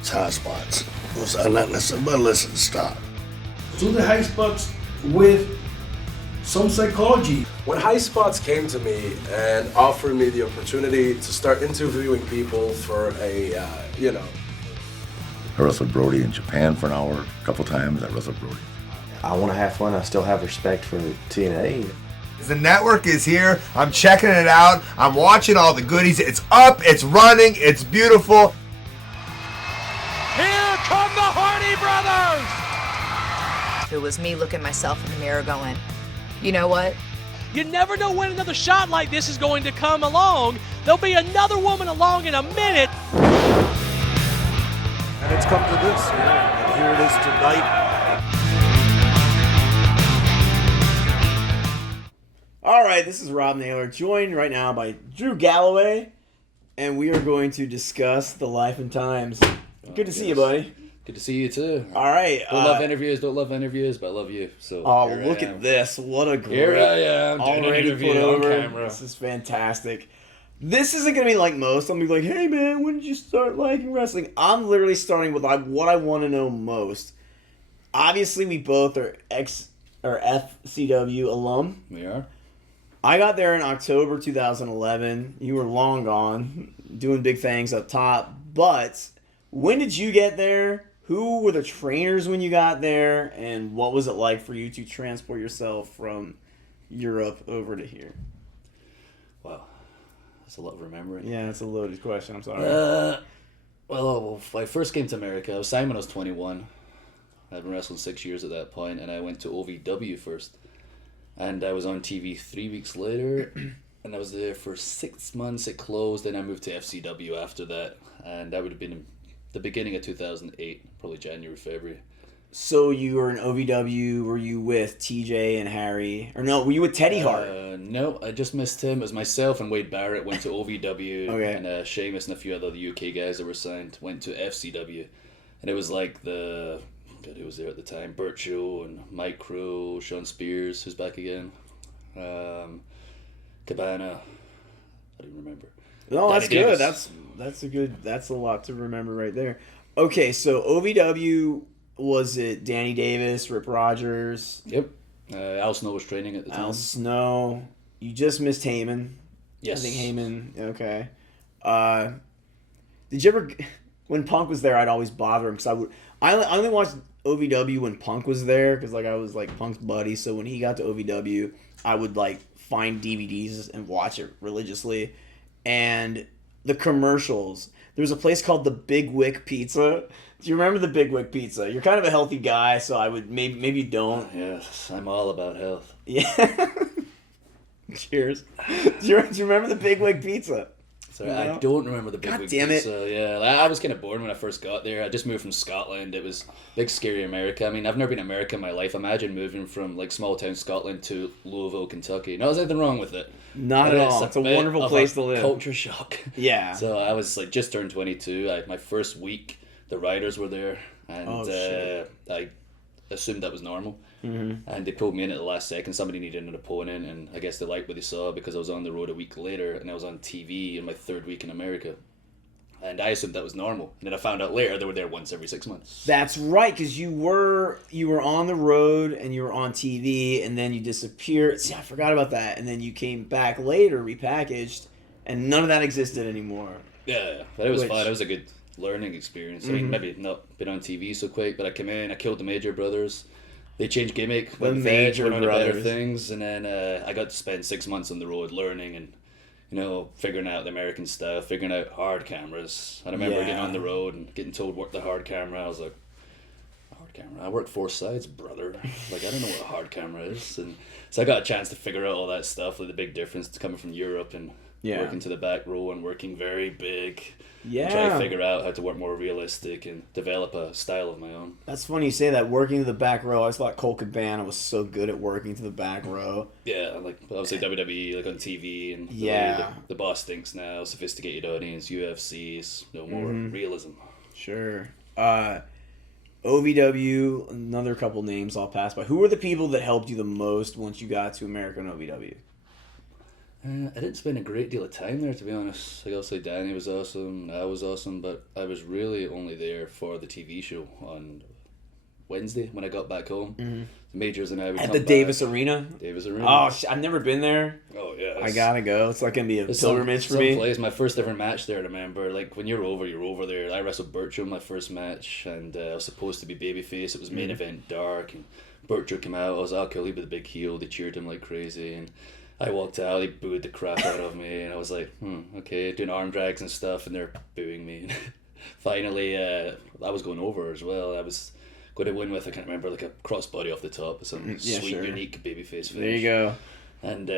It's Highspots. I'm not listening, but listen, stop. Do the Highspots with some psychology. When Highspots came to me and offered me the opportunity to start interviewing people for I wrestled Brody in Japan for an hour, a couple times. I wrestled Brody. I want to have fun. I still have respect for TNA. The network is here. I'm checking it out. I'm watching all the goodies. It's up. It's running. It's beautiful. Here come the Hardy Brothers! It was me looking myself in the mirror going, you know what? You never know when another shot like this is going to come along. There'll be another woman along in a minute. And it's come to this, and here it is tonight. All right, this is Rob Naylor, joined right now by Drew Galloway, and we are going to discuss the life and times. Good to see you, buddy. Good to see you too. All right. Don't love interviews, but I love you. So. Oh, look at this! What a great. Here I am doing an interview on camera. This is fantastic. This isn't gonna be like most. I'm gonna be like, "Hey man, when did you start liking wrestling?" I'm literally starting with what I want to know most. Obviously, we both are FCW alum. We are. I got there in October 2011. You were long gone, doing big things up top. But when did you get there? Who were the trainers when you got there? And what was it like for you to transport yourself from Europe over to here? Wow. That's a lot of remembering. Yeah, that's a loaded question. I'm sorry. Well, I first came to America. I was signed when I was 21. I'd been wrestling 6 years at that point, and I went to OVW first. And I was on TV 3 weeks later, and I was there for 6 months. It closed, and I moved to FCW after that. And that would have been the beginning of 2008, probably January, February. So you were in OVW. Were you with TJ and Harry? Or no, were you with Teddy Hart? No, I just missed him. It was myself and Wade Barrett went to OVW. Okay. And Sheamus and a few other UK guys that were signed went to FCW. And it was like who was there at the time? Burt Show and Mike Crow, Sean Spears, who's back again. Cabana. I don't remember. No, that's Danny good. Davis. That's a lot to remember right there. Okay, so OVW, was it Danny Davis, Rip Rogers? Yep. Al Snow was training at the time. Al Snow. You just missed Heyman. Yes. I think Heyman. Okay. Did you ever, when Punk was there, I'd always bother him because I only watched OVW when Punk was there because I was like Punk's buddy. So when he got to OVW, I would like find DVDs and watch it religiously. And the commercials. There was a place called the Big Wick Pizza. Do you remember the Big Wick Pizza? You're kind of a healthy guy, so I would maybe you don't. Yes, I'm all about health. Yeah. Cheers. Do you remember the Big Wick Pizza? Sorry, I don't remember the Big God Wick damn it. Pizza. Yeah, I was kind of bored when I first got there. I just moved from Scotland. It was big, scary America. I mean, I've never been to America in my life. Imagine moving from like small town Scotland to Louisville, Kentucky. No, there's anything wrong with it. Not at all. It's a wonderful place to live. Culture shock. Yeah. So I was like just turned 22. My first week, the riders were there, and I assumed that was normal. Mm-hmm. And they pulled me in at the last second. Somebody needed an opponent, and I guess they liked what they saw because I was on the road a week later, and I was on TV in my third week in America. And I assumed that was normal. And then I found out later they were there once every 6 months. That's right, because you were on the road and you were on TV, and then you disappeared. See, I forgot about that. And then you came back later, repackaged, and none of that existed anymore. Yeah, but it was fun. It was a good learning experience. I mean, maybe not been on TV so quick, but I came in, I killed the Major Brothers. They changed gimmick, the Major went on to better Brothers things, and then I got to spend 6 months on the road learning and figuring out the American stuff, figuring out hard cameras. I remember getting on the road and getting told work the hard camera. I was like, hard camera? I work 4 sides, brother. Like, I don't know what a hard camera is. And so I got a chance to figure out all that stuff, like the big difference coming from Europe and working to the back row and working very big. Yeah. And try to figure out how to work more realistic and develop a style of my own. That's funny you say that, working to the back row. I always thought Cole Cabana was so good at working to the back row. Yeah, like obviously WWE, like on TV, and the boss thinks now, sophisticated audience, UFCs, more realism. Sure. OVW, another couple names I'll pass by. Who were the people that helped you the most once you got to American OVW? I didn't spend a great deal of time there, to be honest. Like, obviously Danny was awesome, I was awesome, but I was really only there for the TV show on Wednesday when I got back home. Mm-hmm. The Majors and I would At come the back. Davis Arena? Davis Arena. Oh, I've never been there. Oh, yeah. I gotta go. It's like gonna be a It's pilgrimage for me. Place. My first ever match there, I remember. Like, when you're over there. I wrestled Bertram my first match, and I was supposed to be babyface. It was main event dark, and Bertram came out. I was like, okay, he'll be the big heel. They cheered him like crazy, and I walked out. They booed the crap out of me, and I was like, okay, doing arm drags and stuff, and they're booing me. Finally, I was going over as well. I was going to win with, I can't remember, like a crossbody off the top, some sweet, unique babyface finish. There you go. And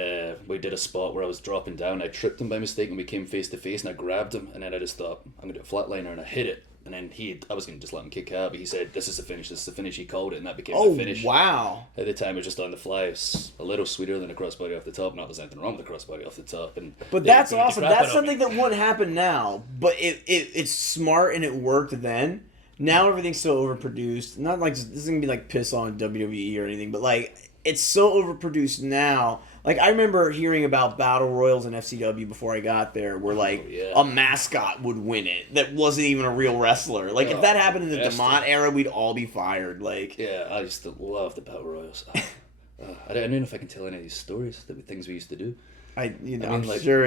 we did a spot where I was dropping down. I tripped him by mistake, and we came face to face, and I grabbed him, and then I just thought, I'm going to do a flatliner, and I hit it. And then I was going to just let him kick out, but he said, this is the finish, He called it, and that became the finish. Oh, wow. At the time, it was just on the fly. It was a little sweeter than a crossbody off the top. Not there's anything wrong with the crossbody off the top. But that's awesome. That's something that wouldn't happen now. But it's smart, and it worked then. Now everything's so overproduced. Not like this is going to be like piss on WWE or anything, but like it's so overproduced now. Like, I remember hearing about battle royals in FCW before I got there, where like a mascot would win it that wasn't even a real wrestler. Like, if that happened in the DeMont era, we'd all be fired. Like, yeah, I used to love the battle royals. I don't know if I can tell any of these stories, things we used to do. I'm sure.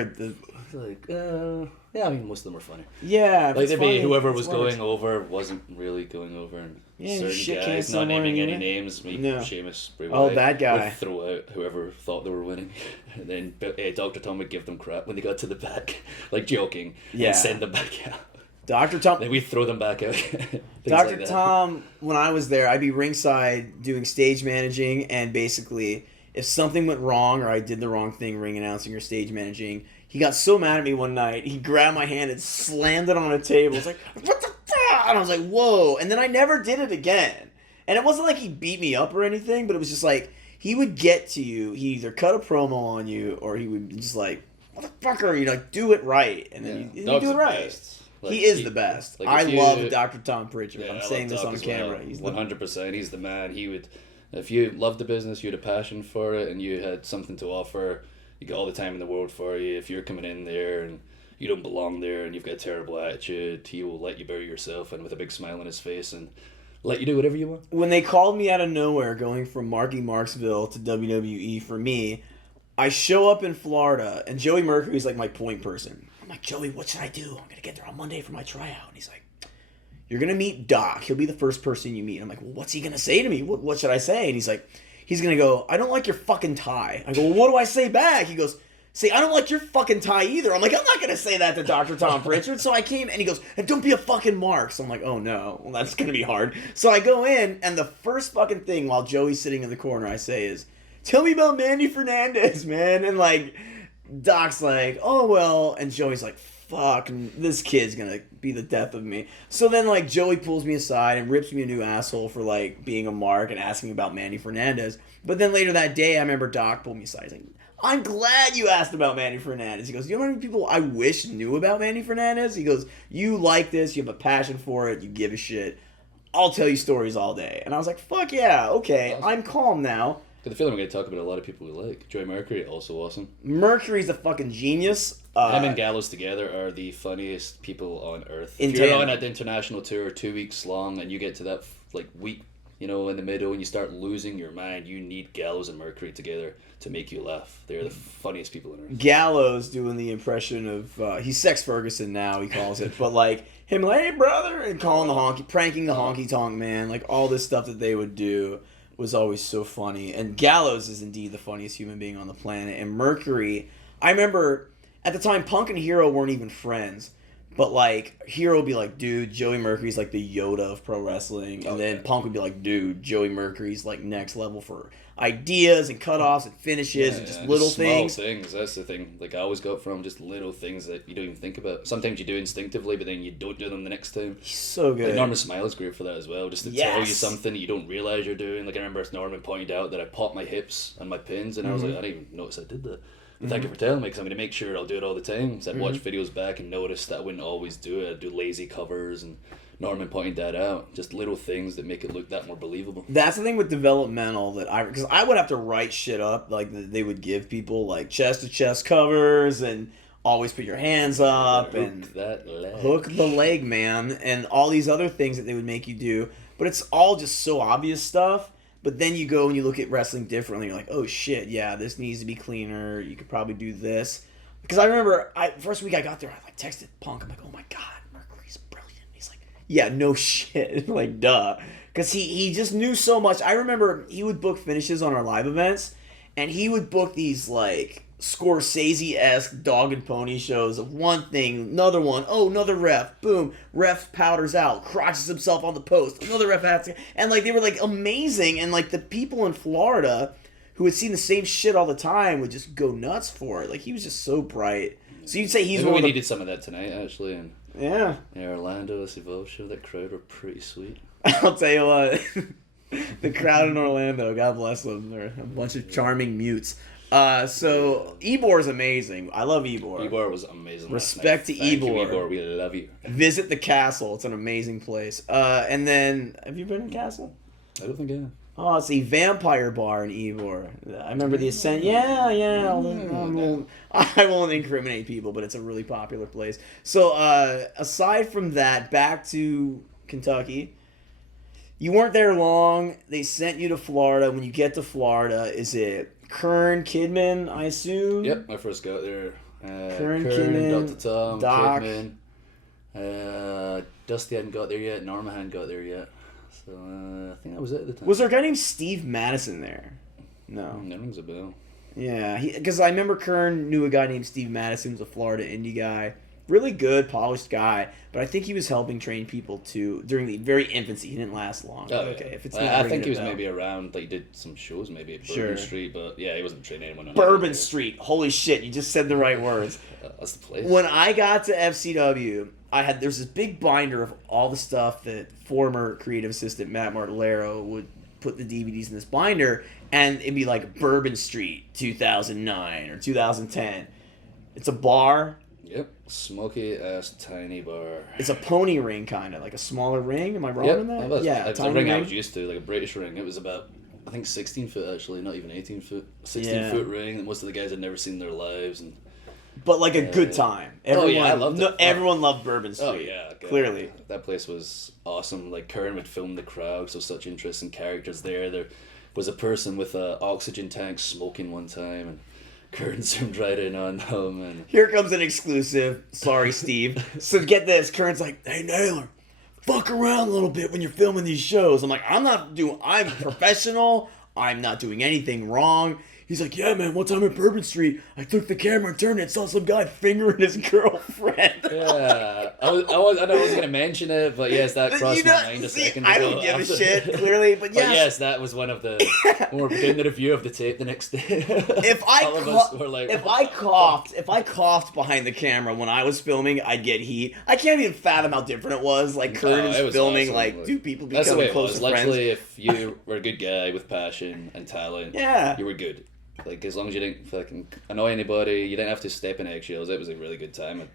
Yeah, I mean, most of them were funny. Yeah, like there'd be whoever was going over wasn't really going over, and certain guys, not naming any names, Sheamus, Bray Wyatt, that guy would throw out whoever thought they were winning, and then Dr. Tom would give them crap when they got to the back, like joking, and send them back out. Dr. Tom. Then we'd throw them back out. Dr. Like Tom, when I was there, I'd be ringside doing stage managing, and basically, if something went wrong or I did the wrong thing, ring announcing or stage managing, he got so mad at me one night, he grabbed my hand and slammed it on a table. It's like, what the fuck? And I was like, whoa. And then I never did it again. And it wasn't like he beat me up or anything, but it was just like, he would get to you. He either cut a promo on you, or he would just like, motherfucker, you like, do it right. And then you do it right. Like, he is the best. Like, I love Dr. Tom Pritchard. I'm saying this on camera. He's 100%. He's the man. He would, if you loved the business, you had a passion for it, and you had something to offer, you got all the time in the world for you. If you're coming in there and you don't belong there and you've got a terrible attitude, he will let you bury yourself and with a big smile on his face and let you do whatever you want. When they called me out of nowhere going from Marky Marksville to WWE for me, I show up in Florida and Joey Mercury's like my point person. I'm like, Joey, what should I do? I'm going to get there on Monday for my tryout. And he's like, you're going to meet Doc. He'll be the first person you meet. I'm like, well, what's he going to say to me? What should I say? And he's like, he's going to go, I don't like your fucking tie. I go, well, what do I say back? He goes, say, I don't like your fucking tie either. I'm like, I'm not going to say that to Dr. Tom Pritchard. So I came, and he goes, and don't be a fucking mark. So I'm like, oh no, well, that's going to be hard. So I go in, and the first fucking thing while Joey's sitting in the corner I say is, tell me about Mandy Fernandez, man. And like, Doc's like, oh well. And Joey's like, fuck, this kid's gonna be the death of me. So then, like, Joey pulls me aside and rips me a new asshole for, like, being a mark and asking about Mandy Fernandez. But then later that day, I remember Doc pulled me aside. He's like, I'm glad you asked about Mandy Fernandez. He goes, you know how many people I wish knew about Mandy Fernandez? He goes, you like this, you have a passion for it, you give a shit. I'll tell you stories all day. And I was like, fuck yeah, okay, awesome. I'm calm now. Got the feeling we're going to talk about a lot of people we like. Joey Mercury, also awesome. Mercury's a fucking genius. Him and Gallows together are the funniest people on earth. If you're on an international tour 2 weeks long and you get to that like week, you know, in the middle and you start losing your mind, you need Gallows and Mercury together to make you laugh. They're the funniest people on earth. Gallows doing the impression of, he's Sex Ferguson now, he calls it, but like him like, hey brother, and calling the honky, pranking the honky tonk man, like all this stuff that they would do was always so funny. And Gallows is indeed the funniest human being on the planet. And Mercury, I remember at the time Punk and Hero weren't even friends, but like Hero would be like, dude, Joey Mercury's like the Yoda of pro wrestling. And then Punk would be like, dude, Joey Mercury's like next level for ideas and cutoffs and finishes and just little things. Small things, that's the thing. Like I always got from just little things that you don't even think about. Sometimes you do instinctively, but then you don't do them the next time. He's so good. Like Norman Smile is great for that as well, just to tell you something that you don't realize you're doing. Like I remember Norman pointed out that I popped my hips and my pins, and I was like, I didn't even notice I did that. But thank you for telling me, because I'm going to make sure I'll do it all the time. So I'd watch videos back and notice that I wouldn't always do it. I'd do lazy covers and Norman pointed that out. Just little things that make it look that more believable. That's the thing with developmental because I would have to write shit up like that they would give people like chest to chest covers and always put your hands up and hook the leg, man, and all these other things that they would make you do. But it's all just so obvious stuff. But then you go and you look at wrestling differently. You're like, oh shit, yeah, this needs to be cleaner. You could probably do this. Because I remember, first week I got there, I like texted Punk. I'm like, oh my god, Mercury's brilliant. He's like, yeah, no shit, like duh. Because he just knew so much. I remember he would book finishes on our live events, and he would book these like Scorsese-esque dog and pony shows of one thing, another one, oh, another ref, boom, ref powders out, crotches himself on the post, another ref has to, and like they were like amazing, and like the people in Florida who had seen the same shit all the time would just go nuts for it. Like he was just so bright. So you'd say he's Maybe one we of the... needed some of that tonight, actually, and yeah, Orlando, this Evolve show, that crowd were pretty sweet. I'll tell you what, the crowd in Orlando, God bless them, they're a bunch of charming mutes. So Ybor is amazing. I love Ybor. Ybor was amazing. Respect to Thank Ybor. you, Ybor. We love you. Visit the castle. It's an amazing place. And then, have you been in the castle? I don't think I have. Oh, it's a vampire bar in Ybor. I remember the Ascent. Yeah. I won't incriminate people, but it's a really popular place. So aside from that, back to Kentucky. You weren't there long. They sent you to Florida. When you get to Florida, is it Kern, Kidman, I assume? Yep, I first got there. Kern, Kidman, Dr. Tom, Doc. Kidman. Dusty hadn't got there yet. Norma hadn't got there yet. So I think that was it at the time. Was there a guy named Steve Madison there? No. That rings a bell. Yeah, because I remember Kern knew a guy named Steve Madison, who was a Florida indie guy. Really good, polished guy, but I think he was helping train people too during the very infancy. He didn't last long. Oh, okay, yeah. if it's I think he was maybe around, like, he did some shows maybe at Bourbon Street, but yeah, he wasn't training anyone on Bourbon Street. Holy shit, you just said the right words. That's the place. When I got to FCW, there's this big binder of all the stuff that former creative assistant Matt Martellero would put the DVDs in this binder, and it'd be like Bourbon Street 2009 or 2010. It's a bar. Yep, smoky ass tiny bar. It's a pony ring, kind of like a smaller ring. Am I wrong in that? Yeah, it's a ring I was used to, like a British ring. It was about, I think, 16 foot actually, not even 18 foot. 16-foot ring that most of the guys had never seen in their lives, but like a good time. Everyone, I loved it. Everyone loved Bourbon Street. Oh yeah, clearly that place was awesome. Like Kern would film the crowd, so such interesting characters there. There was a person with an oxygen tank smoking one time, and Kern zoomed right in on them. And here comes an exclusive. Sorry, Steve. So get this. Kern's like, "Hey, Naylor, fuck around a little bit when you're filming these shows." I'm like, I'm professional. I'm not doing anything wrong. He's like, yeah, man, one time at Bourbon Street, I took the camera and turned it and saw some guy fingering his girlfriend. Yeah. I wasn't going to mention it, but yes, that crossed my mind a second ago. I don't give a shit, clearly, but yes. But yes, that was one of the... When we were doing the review of the tape the next day. If I coughed behind the camera when I was filming, I'd get heat. I can't even fathom how different it was. Like, Kurt is filming, awesome. Like, two people becoming close friends. Literally, if you were a good guy with passion and talent, you were good. Like, as long as you didn't fucking annoy anybody, you didn't have to step in eggshells. It was a really good time. And,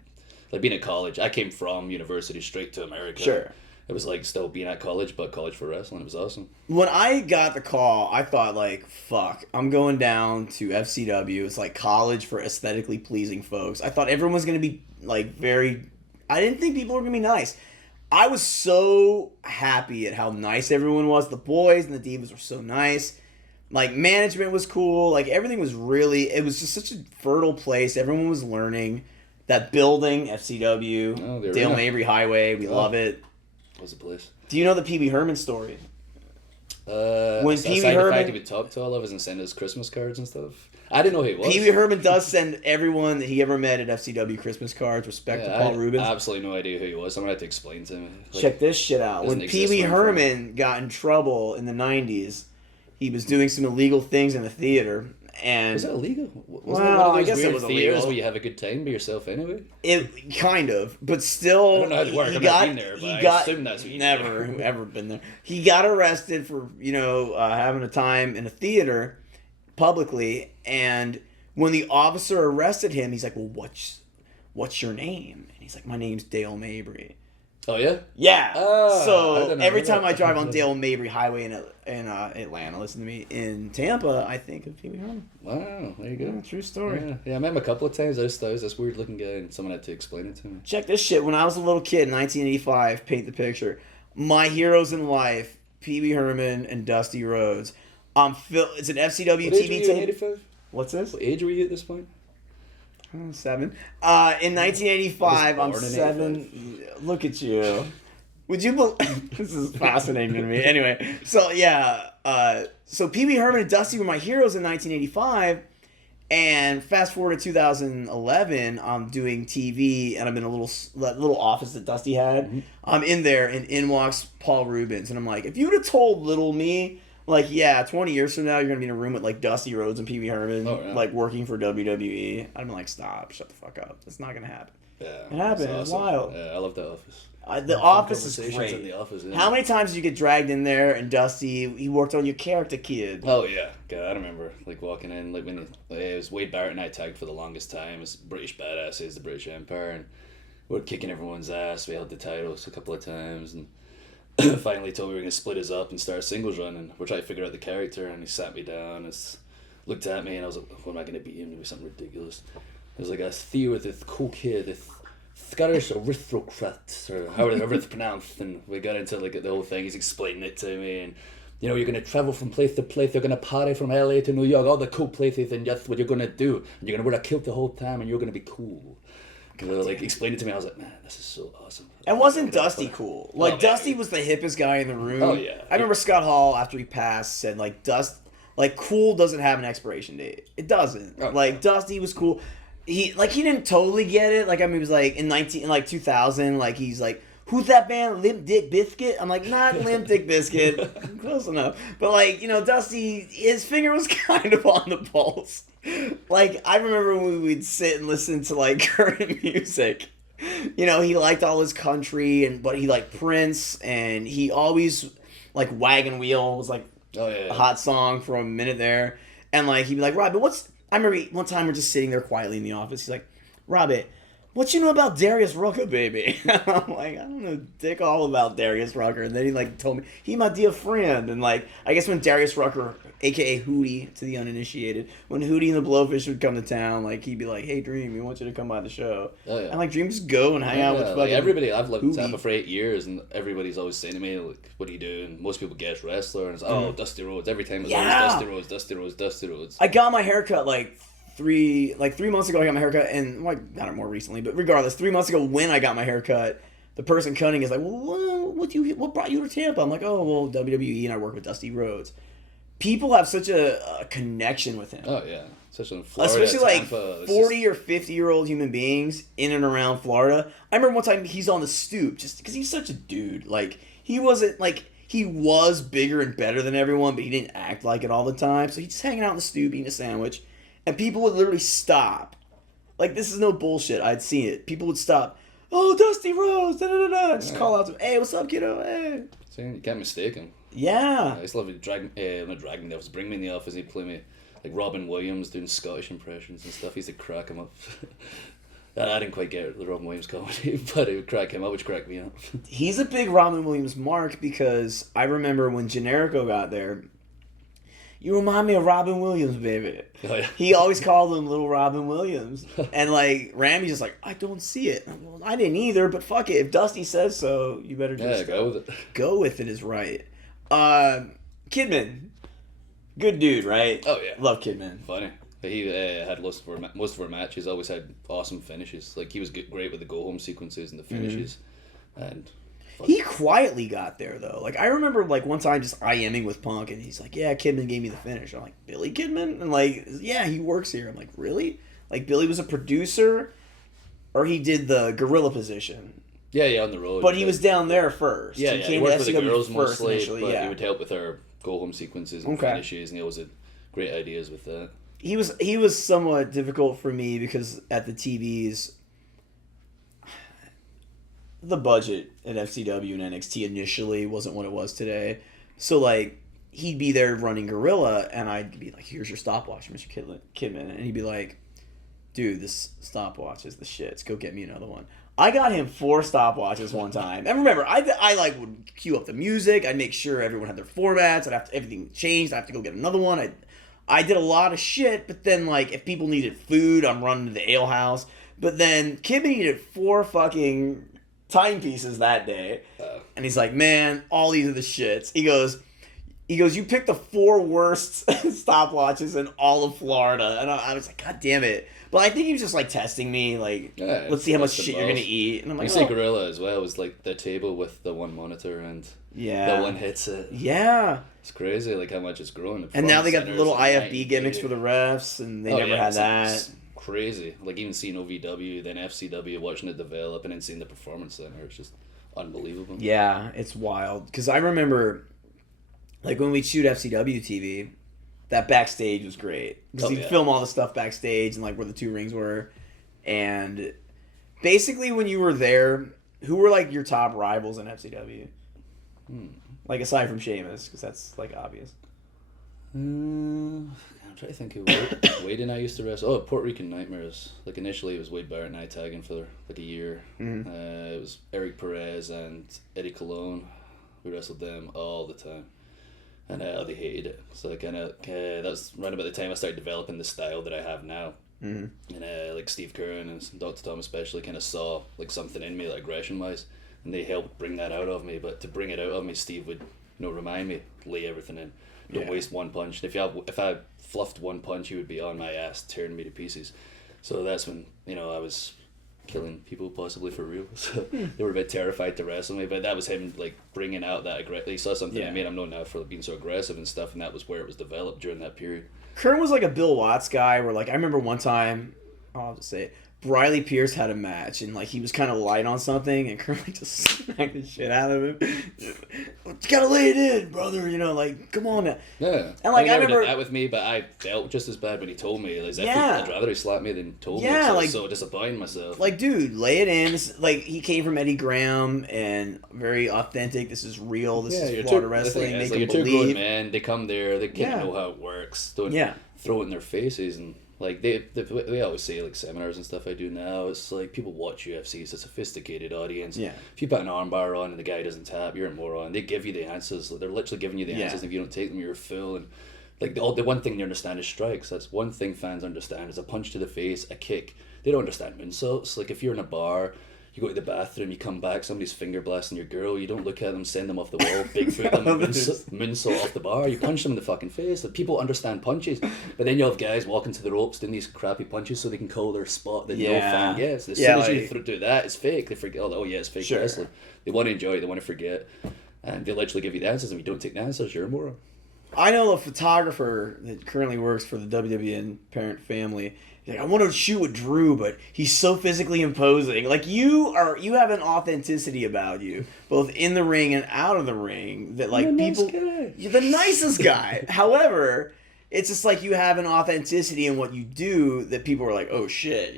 like, being at college, I came from university straight to America. Sure. It was like still being at college, but college for wrestling. It was awesome. When I got the call, I thought, like, fuck, I'm going down to FCW. It's like college for aesthetically pleasing folks. I thought everyone was going to be, like, I didn't think people were going to be nice. I was so happy at how nice everyone was. The boys and the divas were so nice. Like, management was cool. Like, everything was it was just such a fertile place. Everyone was learning. That building, FCW, Dale Mabry Highway, we love it. What was the place? Do you know the Pee Wee Herman story? When Pee Wee Herman... the fact he would talk to all of us and send us Christmas cards and stuff. I didn't know who he was. Pee Wee Herman does send everyone that he ever met at FCW Christmas cards. Respect to Paul Rubens. I had absolutely no idea who he was. Someone had to explain to him. Like, check this shit out. When Pee Wee Herman got in trouble in the 90s, he was doing some illegal things in the theater. And was it illegal? I guess it was illegal. Where you have a good time by yourself anyway? It kind of, but still. I don't know how to work. I've not been there, but I assume that's what you never ever been there. He got arrested for having a time in a theater publicly, and when the officer arrested him, he's like, "Well, what's your name?" And he's like, "My name's Dale Mabry." Oh yeah. Yeah. I So didn't every know time that. I drive on Dale Mabry Highway in Atlanta, listen to me, in Tampa, I think of Pee Wee Herman. Wow, there you go. Yeah, true story. Yeah, I met him a couple of times. I just thought he was this weird looking guy, and someone had to explain it to me. Check this shit. When I was a little kid in 1985, paint the picture. My heroes in life, Pee Wee Herman and Dusty Rhodes. It's an FCW What age TV were you in tape. 85? What's this? What age were you at this point? 7. In 1985, I'm born in 7. Look at you. Would you believe... This is fascinating to me. Anyway, so yeah. So Pee Wee Herman and Dusty were my heroes in 1985. And fast forward to 2011, I'm doing TV, and I'm in a little office that Dusty had. Mm-hmm. I'm in there, and in walks Paul Rubens. And I'm like, if you would have told little me... Like, yeah, 20 years from now, you're going to be in a room with, like, Dusty Rhodes and Pee Wee Herman, like, working for WWE. I'd be like, stop, shut the fuck up. That's not going to happen. Yeah. It happened. Awesome. It's wild. Yeah, I love The Office. The Office is Conversations great. in The Office, yeah. How many times did you get dragged in there, and Dusty, he worked on your character, kid? Oh, yeah. God, I remember, like, walking in, like, when it was Wade Barrett and I tagged for the longest time as British badasses, the British Empire, and we were kicking everyone's ass. We held the titles a couple of times, and finally told me we were going to split us up and start a singles run, and we're trying to figure out the character, and he sat me down and looked at me, and I was like, what am I going to be him? It was something ridiculous. It was like a Theo with the cokehead, the Scottish aristocrat, or however it's pronounced, and we got into like the whole thing. He's explaining it to me, and you know, you're going to travel from place to place, you're going to party from LA to New York, all the cool places, and that's what you're going to do. And you're going to wear a kilt the whole time, and you're going to be cool. Like, explained it to me, I was like, man, this is so awesome. And wasn't Dusty cool? Like, Dusty was the hippest guy in the room. Oh, yeah. I remember Scott Hall, after he passed, said, like, cool doesn't have an expiration date. It doesn't. Oh, like, Dusty was cool. He didn't totally get it. Like, I mean, he was like, in 2000, like, he's like, who's that band? Limp Dick Biscuit? I'm like, not Limp Dick Biscuit. Close enough. But, like, you know, Dusty, his finger was kind of on the pulse. Like, I remember when we'd sit and listen to, like, current music. You know, he liked all his country, but he liked Prince, and he always, like, Wagon Wheel was, like, a hot song for a minute there. And, like, he'd be like, Rob, but I remember one time we're just sitting there quietly in the office. He's like, Robbie, what you know about Darius Rucker, baby? I'm like, I don't know dick all about Darius Rucker. And then he, like, told me, he my dear friend. And, like, I guess when Darius Rucker, a.k.a. Hootie to the uninitiated, when Hootie and the Blowfish would come to town, like, he'd be like, hey, Dream, we want you to come by the show. Oh, yeah. And, like, Dream just go and hang out with fucking like everybody. I've lived in Hootie. Tampa for 8 years, and everybody's always saying to me, like, what do you do? And most people guess wrestler, and it's, Dusty Rhodes. Every time it's always Dusty Rhodes, Dusty Rhodes, Dusty Rhodes. I got my haircut, like, 3 months ago. I got my haircut, and well, I got it more recently, but regardless, 3 months ago when I got my haircut, the person cutting is like, well, what brought you to Tampa? I'm like, oh, well, WWE, and I work with Dusty Rhodes. People have such a connection with him. Oh yeah, especially in Florida, especially Tampa, like 40 or 50-year-old human beings in and around Florida. I remember one time he's on the stoop just because he's such a dude. Like, he wasn't like, he was bigger and better than everyone, but he didn't act like it all the time. So he's just hanging out on the stoop eating a sandwich. And people would literally stop. Like, this is no bullshit. I'd seen it. People would stop. Oh, Dusty Rhodes, da-da-da-da. Just call out to him. Hey, what's up, kiddo? Hey. See, you can't mistake him. Yeah. I used to love it. Not drag me in the office. Bring me in the office. He'd play me like Robin Williams doing Scottish impressions and stuff. He used to crack him up. I didn't quite get the Robin Williams comedy, but it would crack him up, which cracked me up. He's a big Robin Williams mark because I remember when Generico got there, you remind me of Robin Williams, baby. Oh, yeah. He always called him Little Robin Williams. And, like, Ramy's just like, I don't see it. Well, I didn't either, but fuck it. If Dusty says so, you better just go with it. Go with it is right. Kidman. Good dude, right? Oh, yeah. Love Kidman. Funny. He had most of our matches, always had awesome finishes. Like, he was great with the go-home sequences and the finishes. And... He quietly got there, though. Like, I remember, like, one time just IMing with Punk, and he's like, yeah, Kidman gave me the finish. I'm like, Billy Kidman? And, like, yeah, he works here. I'm like, really? Like, Billy was a producer? Or he did the gorilla position? Yeah, on the road. But he was down there first. Yeah, he he came worked to with the SCW girls first mostly, initially, but yeah. he would help with our go-home sequences and finishes, and he always had great ideas with that. He was somewhat difficult for me because at the TVs... the budget at FCW and NXT initially wasn't what it was today. So, like, he'd be there running Gorilla, and I'd be like, here's your stopwatch, Mr. Kidman. And he'd be like, dude, this stopwatch is the shit. Go get me another one. I got him 4 stopwatches one time. And remember, I like would cue up the music. I'd make sure everyone had their formats. I'd have to, everything changed. I have to go get another one. I did a lot of shit, but then like if people needed food, I'm running to the ale house. But then Kimmy needed 4 fucking timepieces that day. And he's like, man, all these are the shits. He goes, you picked the 4 worst stopwatches in all of Florida. And I was like, God damn it. But I think he was just like testing me, like, let's see how much shit you're going to eat. And I'm like, you see Gorilla as well. It was like the table with the one monitor and the one headset. Yeah. It's crazy, like how much it's grown. And now they got the little IFB gimmicks for the refs, and they never had that. It's crazy. Like even seeing OVW, then FCW, watching it develop, and then seeing the performance center, it's just unbelievable. Yeah, it's wild. Because I remember, like when we'd shoot FCW TV, that backstage was great. Because you'd film all the stuff backstage and like where the 2 rings were. And basically when you were there, who were like your top rivals in FCW? Like aside from Sheamus, because that's like obvious. I'm trying to think who Wade and I used to wrestle. Oh, Puerto Rican Nightmares. Like initially it was Wade Barrett and I tagging for like a year. It was Eric Perez and Eddie Colon. We wrestled them all the time. And they hated it. So kind of that was right about the time I started developing the style that I have now. And like Steve Curran and Dr. Tom especially kind of saw like something in me, like aggression wise, and they helped bring that out of me. But to bring it out of me, Steve would remind me, lay everything in, don't waste one punch. And if I fluffed one punch, he would be on my ass, tearing me to pieces. So that's when I was killing people possibly for real. So they were a bit terrified to wrestle me, but that was him like bringing out that he saw something in me, and I'm known now for being so aggressive and stuff, and that was where it was developed during that period. Kern was like a Bill Watts guy where like I remember one time, I'll have to say it, Briley Pierce had a match and like he was kind of light on something and Kern like just smacked the shit out of him. You gotta lay it in, brother, like come on now. Yeah. And like he never I remember did that with me, but I felt just as bad when he told me. Like, Yeah. I'd rather he slapped me than told me. Yeah, So I like- was so disappointed in myself. like, dude, lay it in. Like he came from Eddie Graham and very authentic. This is real. This is Florida wrestling. Make You're them two grown believe. men. They come there. They kind of Yeah. know how it works. Don't Yeah. throw it in their faces. And like they always say, like seminars and stuff I do now, it's like people watch UFC. It's a sophisticated audience. Yeah. If you put an armbar on and the guy doesn't tap, you're a moron. They give you the answers. They're literally giving you the Yeah. answers. And if you don't take them, you're a fool. And like the one thing they understand is strikes. That's one thing fans understand is a punch to the face, a kick. They don't understand insults. Like if you're in a bar, you go to the bathroom, you come back, somebody's finger blasting your girl, you don't look at them, send them off the wall, Bigfoot them, and moonsault off the bar, you punch them in the fucking face. Like, people understand punches, but then you have guys walking to the ropes doing these crappy punches so they can call their spot that no fan gets. As soon as you do that, it's fake. They forget, oh yeah, it's fake wrestling. They want to enjoy it, they want to forget, and they literally give you the answers, and if you don't take the answers, you're a moron. I know a photographer that currently works for the WWN parent family. He's like, I want to shoot with Drew, but he's so physically imposing. Like you have an authenticity about you, both in the ring and out of the ring. That like you're the nicest guy. However, it's just like you have an authenticity in what you do that people are like, oh shit,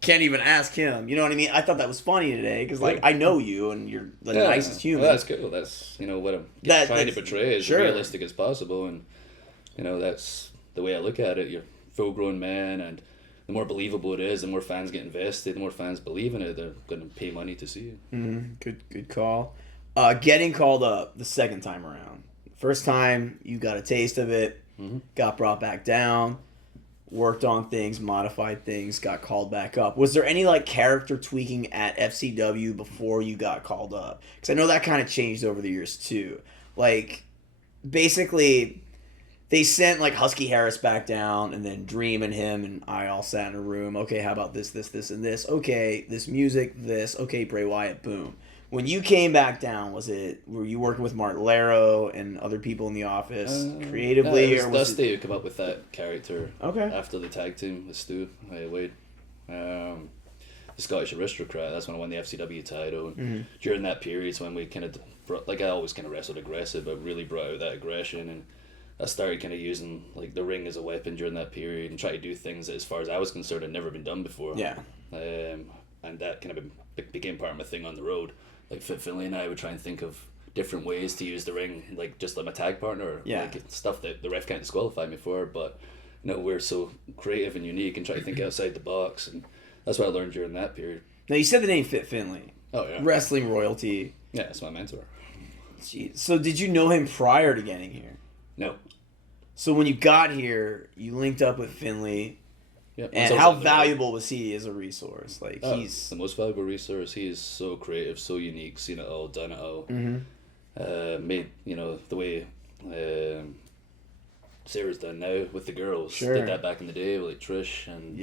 can't even ask him. You know what I mean? I thought that was funny today because like I know you and you're the nicest human. Well, that's cool. That's what I'm trying to portray as realistic as possible, and that's the way I look at it. You're a full-grown man, and the more believable it is, the more fans get invested, the more fans believe in it. They're going to pay money to see it. Good call. Getting called up the second time around. First time you got a taste of it, got brought back down. Worked on things, modified things, got called back up. Was there any like character tweaking at FCW before you got called up? Because I know that kind of changed over the years too. Like, basically, they sent like Husky Harris back down, and then Dream and him and I all sat in a room. Okay, how about this, and this? Okay, this music, this. Okay, Bray Wyatt, boom. When you came back down, were you working with Mark Laro and other people in the office creatively? No, it was Dusty who came up with that character after the tag team with Stu, Wade. The Scottish Aristocrat, that's when I won the FCW title. And during that period is when we kind of, I always kind of wrestled aggressive, but really brought out that aggression. And I started kind of using like the ring as a weapon during that period and try to do things that, as far as I was concerned, had never been done before. Yeah. And that kind of became part of my thing on the road. Like Philly and I would try and think of different ways to use the ring, like just like my tag partner, like stuff that the ref can't disqualify me for. But we're so creative and unique and try to think outside the box, and that's what I learned during that period. Now, you said the name Fit Finlay. Oh, yeah. Wrestling royalty. Yeah, that's my mentor. Jeez. So did you know him prior to getting here? No. So when you got here, you linked up with Finlay. Yep. And how valuable was he as a resource? Like he's the most valuable resource. He is so creative, so unique, seen it all, done it all. Made, the way Sarah's done now with the girls. Sure. Did that back in the day with like Trish and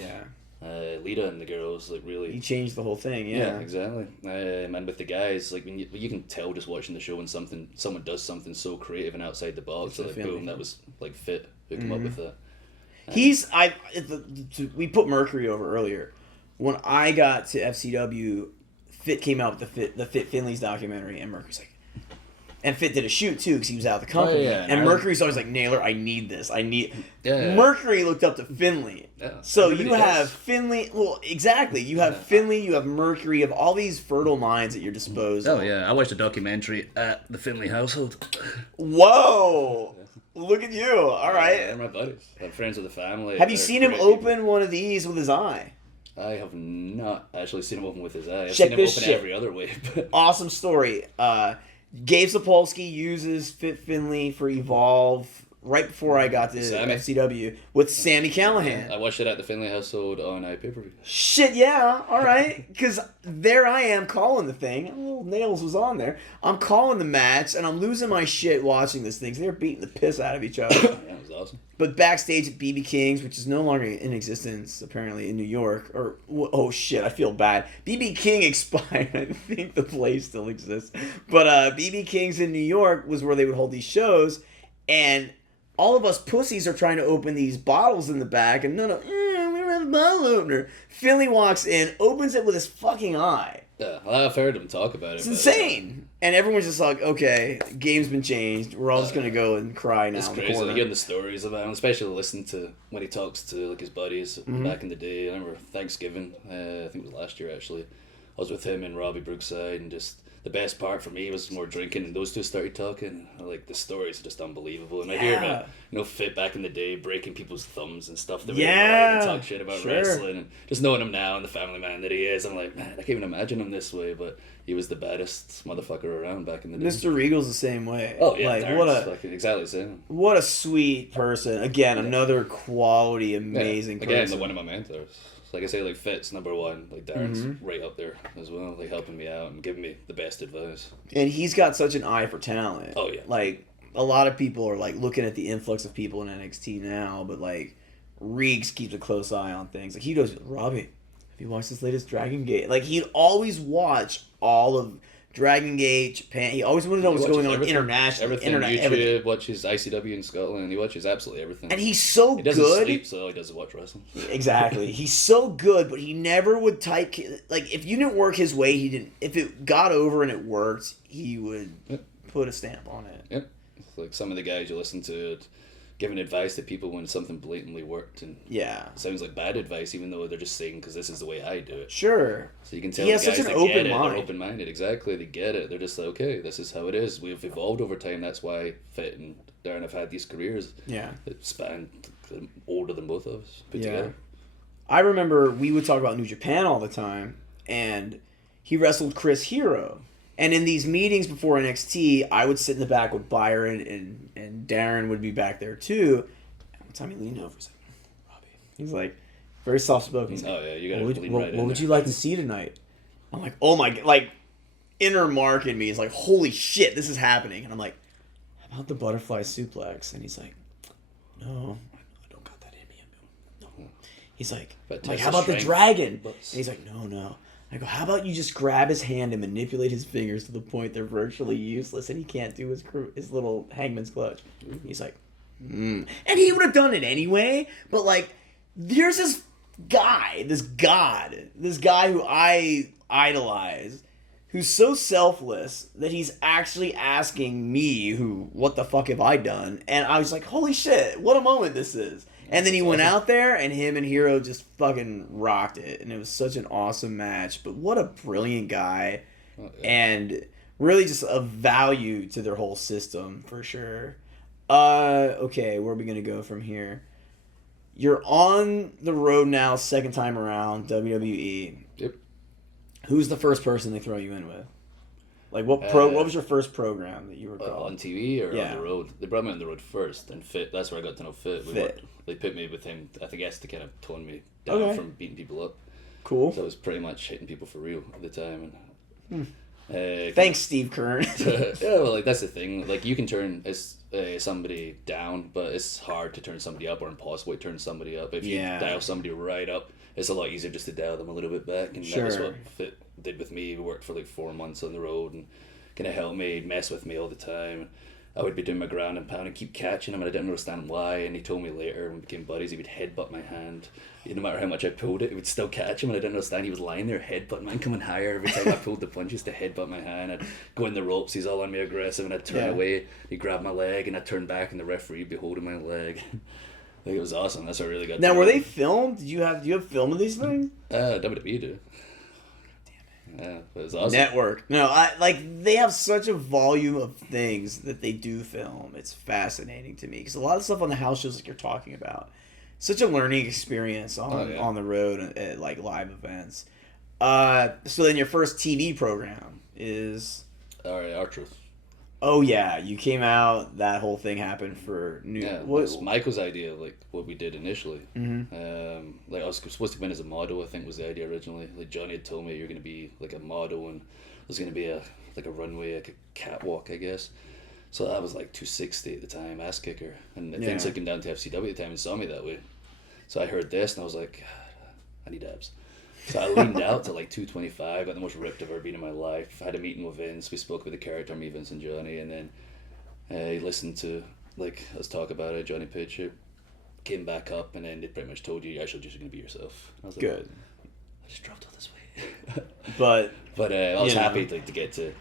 Lita and the girls. Like really, he changed the whole thing. Yeah, exactly. And with the guys, like when you can tell just watching the show when someone does something so creative and outside the box, like boom, that was like Fit who came up with that. We put Mercury over earlier. When I got to FCW, Fit came out with the Fit Finlay's documentary, and Mercury's like, and Fit did a shoot too because he was out of the company. And Mercury's always like, Naylor, I need this. Mercury looked up to Finlay. So you have Finlay. Well, exactly. You have Finlay. You have Mercury. You have all these fertile minds at your disposal. Oh yeah, I watched a documentary at the Finlay household. Whoa. Look at you. All right. They're my buddies. I'm friends with the family. Have you seen him open one of these with his eye? I have not actually seen him open with his eye. I've Check seen him this open shit. every other way. Awesome story. Gabe Sapolsky uses Fit Finlay for Evolve right before I got to FCW with Sammy Callahan. I watched it at the Finlay household on pay-per-view. Shit, yeah, all right. Because there I am calling the thing. Little Nails was on there. I'm calling the match, and I'm losing my shit watching this thing. They're beating the piss out of each other. Yeah, it was awesome. But backstage at BB King's, which is no longer in existence, apparently, in New York, oh shit, I feel bad. BB King expired. I think the place still exists. But BB King's in New York was where they would hold these shows, and all of us pussies are trying to open these bottles in the back, and we don't have a bottle opener. Finlay walks in, opens it with his fucking eye. Yeah, I've heard him talk about it. It's insane. And everyone's just like, okay, game's been changed. We're all just going to go and cry now It's in the crazy. corner. Like, hearing the stories about him, especially listening to when he talks to like his buddies back in the day. I remember Thanksgiving, I think it was last year actually. I was with him and Robbie Brookside, and just the best part for me was more drinking, and those two started talking. Like the stories are just unbelievable, and I hear about Fit back in the day breaking people's thumbs and stuff. That and talk shit about wrestling, and just knowing him now and the family man that he is, I'm like, man, I can't even imagine him this way, but he was the baddest motherfucker around back in the day. Mr. Regal's the same way. Oh yeah, like exactly the same. What a sweet person. Again, another quality, amazing person. Again, one of my mentors. Like I say, like Fit's number one. Like Darren's right up there as well. Like helping me out and giving me the best advice. And he's got such an eye for talent. Oh yeah. Like a lot of people are like looking at the influx of people in NXT now, but like Reeks keeps a close eye on things. Like he goes, Robbie, have you watched this latest Dragon Gate? Like he'd always watch all of Dragon Gate, Japan. He always wanted to know what's going on internationally. Everything. Watches ICW in Scotland. He watches absolutely everything. And he's so good. He doesn't sleep, so he doesn't watch wrestling. Exactly. He's so good, but he never would type. Like, if you didn't work his way, he didn't. If it got over and it worked, he would put a stamp on it. Yep. It's like some of the guys you listen to giving advice to people when something blatantly worked, and it sounds like bad advice, even though they're just saying because this is the way I do it. Sure. So you can tell he the has guys such an that open get it, mind. they're open-minded. Exactly, they get it. They're just like, okay, this is how it is. We've evolved over time. That's why Fit and Darren have had these careers. Yeah. That span older than both of us put together. I remember we would talk about New Japan all the time, and he wrestled Chris Hero. And in these meetings before NXT, I would sit in the back with Byron, and Darren would be back there too. One time he leaned over, he's like, Robbie. He's like, very soft spoken. He's like, oh yeah, you gotta lean right in what would there. you like to see tonight? I'm like, oh my, like, inner Mark in me is like, holy shit, this is happening. And I'm like, how about the butterfly suplex? And he's like, no, I don't got that in me. No. He's like, how about the dragon? And he's like, no. I go, how about you just grab his hand and manipulate his fingers to the point they're virtually useless and he can't do his little hangman's clutch. He's like, And he would have done it anyway, but like, there's this guy, this guy who I idolize, who's so selfless that he's actually asking me, what the fuck have I done? And I was like, holy shit, what a moment this is. And then he went out there, and him and Hero just fucking rocked it. And it was such an awesome match. But what a brilliant guy. And really just a value to their whole system, for sure. Okay, where are we going to go from here? You're on the road now, second time around, WWE. Yep. Who's the first person they throw you in with? Like what was your first program that you were called? On TV or on the road? They brought me on the road first, and Fit. That's where I got to know Fit. They put me with him. I guess to kind of tone me down from beating people up. Cool. So I was pretty much hitting people for real at the time. And, thanks, Steve Kern. Yeah, well, like that's the thing. Like you can turn somebody down, but it's hard to turn somebody up, or impossible to turn somebody up. If you dial somebody right up, it's a lot easier just to dial them a little bit back. And that was what Fit did with me. We worked for like 4 months on the road and kind of helped me, mess with me all the time. I would be doing my ground and pound and keep catching him, and I didn't understand why. And he told me later when we became buddies, he would headbutt my hand. No matter how much I pulled it, it would still catch him, and I didn't understand. He was lying there headbutting mine, coming higher every time I pulled the punches to headbutt my hand. I'd go in the ropes, he's all on me aggressive, and I'd turn away. He'd grab my leg, and I'd turn back, and the referee would be holding my leg. Like, it was awesome. That's what I really got. Now, were they filmed? Do you have film of these things? WWE do. Yeah, it was awesome. Network. No, they have such a volume of things that they do film. It's fascinating to me because a lot of stuff on the house shows like you're talking about, such a learning experience on the road at like live events. So then your first TV program is R-Truth. Oh yeah, you came out. That whole thing happened for new. Yeah, it was Michael's idea, like what we did initially. Mm-hmm. Like I was supposed to come in as a model. I think was the idea originally. Like Johnny had told me you're going to be like a model, and there's going to be a runway, like a catwalk, I guess. So that was like 260 at the time, ass kicker. And Vince had come down to FCW at the time and saw me that way. So I heard this and I was like, I need abs. So I leaned out to like 225, got the most ripped I've ever been in my life. I had a meeting with Vince, we spoke with the character, me, Vince and Johnny, and then he listened to like us talk about it, Johnny pitched it, came back up, and then they pretty much told you, you're actually just going to be yourself. I was like, good. I just dropped all this weight. but I was happy to get to,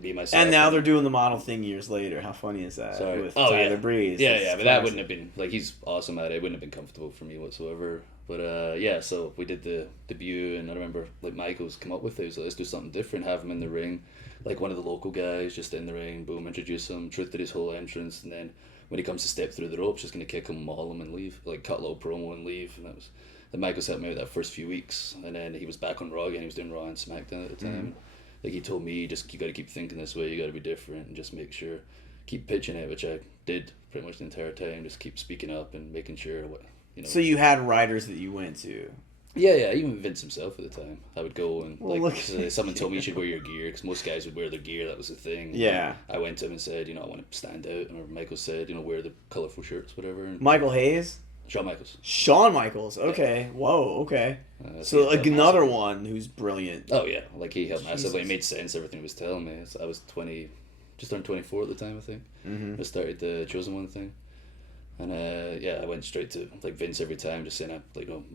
be myself. And now they're doing the model thing years later. How funny is that? Sorry. With Tyler Breeze. Yeah, but that wouldn't have been, like, he's awesome at it. It wouldn't have been comfortable for me whatsoever. But so we did the debut, and I remember like Michael's come up with it. He was like, let's do something different, have him in the ring, like one of the local guys, just in the ring, boom, introduce him. Truth did his whole entrance, and then when he comes to step through the ropes, just gonna kick him, maul him, and leave, like cut a little promo and leave. And that was Michael's helped me with that first few weeks, and then he was back on Raw again. He was doing Raw and SmackDown at the time. Like he told me, you got to keep thinking this way. You got to be different, and just make sure, keep pitching it, which I did pretty much the entire time. Just keep speaking up and making sure what. So you had writers that you went to? Yeah, even Vince himself at the time. I would go and someone told me you should wear your gear because most guys would wear their gear. That was the thing. Yeah. And I went to him and said, I want to stand out. And Michael said, wear the colorful shirts, whatever. And Michael Hayes? Shawn Michaels. Shawn Michaels. Okay. Yeah. Whoa. Okay. So like another one who's brilliant. Oh yeah, like he helped massively. It made sense. Everything he was telling me. So I was 20, just turned 24 at the time. I think. Mm-hmm. I started the Chosen One thing. And I went straight to like Vince every time, just saying,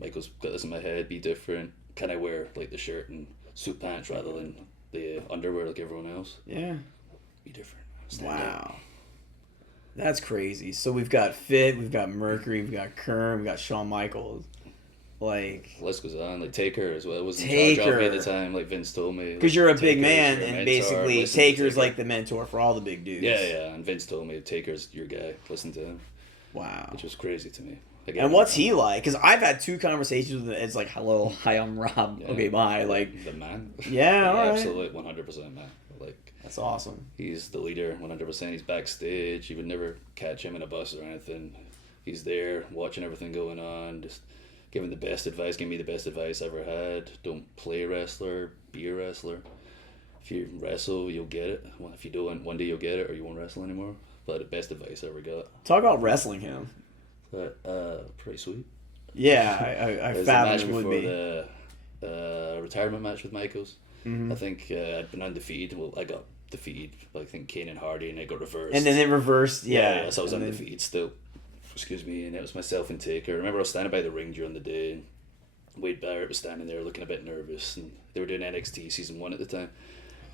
Michael's got this in my head, be different. Can I wear like the shirt and suit pants rather than the underwear like everyone else? Yeah. Be different. Wow. That's crazy. So we've got Fit, we've got Mercury, we've got Kern, we've got Shawn Michaels. Like the list goes on. Like Taker as well. Was in charge of me at the time. Like Vince told me. Because you're a big man, and basically Taker's like the mentor for all the big dudes. Yeah. And Vince told me Taker's your guy. Listen to him. Wow. Which was crazy to me. Like, and what's he like? Because I've had 2 conversations with him. It's like, hello, hi, I'm Rob. Yeah. Okay, bye. Like the man. Yeah, all right. Absolutely, 100% man. Like that's awesome. He's the leader, 100%. He's backstage. You would never catch him in a bus or anything. He's there watching everything going on, just giving the best advice. Gave me the best advice I ever had. Don't play wrestler, be a wrestler. If you wrestle, you'll get it. Well, if you don't, one day you'll get it, or you won't wrestle anymore. But the best advice I ever got. Talk about wrestling him. Pretty sweet. Yeah, I found it would be. The retirement match with Michaels. Mm-hmm. I think I'd been undefeated. Well, I got defeated by I think Kane and Hardy, and it got reversed. And then it reversed, yeah. So I was undefeated still. Excuse me, and it was myself and Taker. I remember I was standing by the ring during the day, and Wade Barrett was standing there looking a bit nervous, and they were doing NXT season 1 at the time.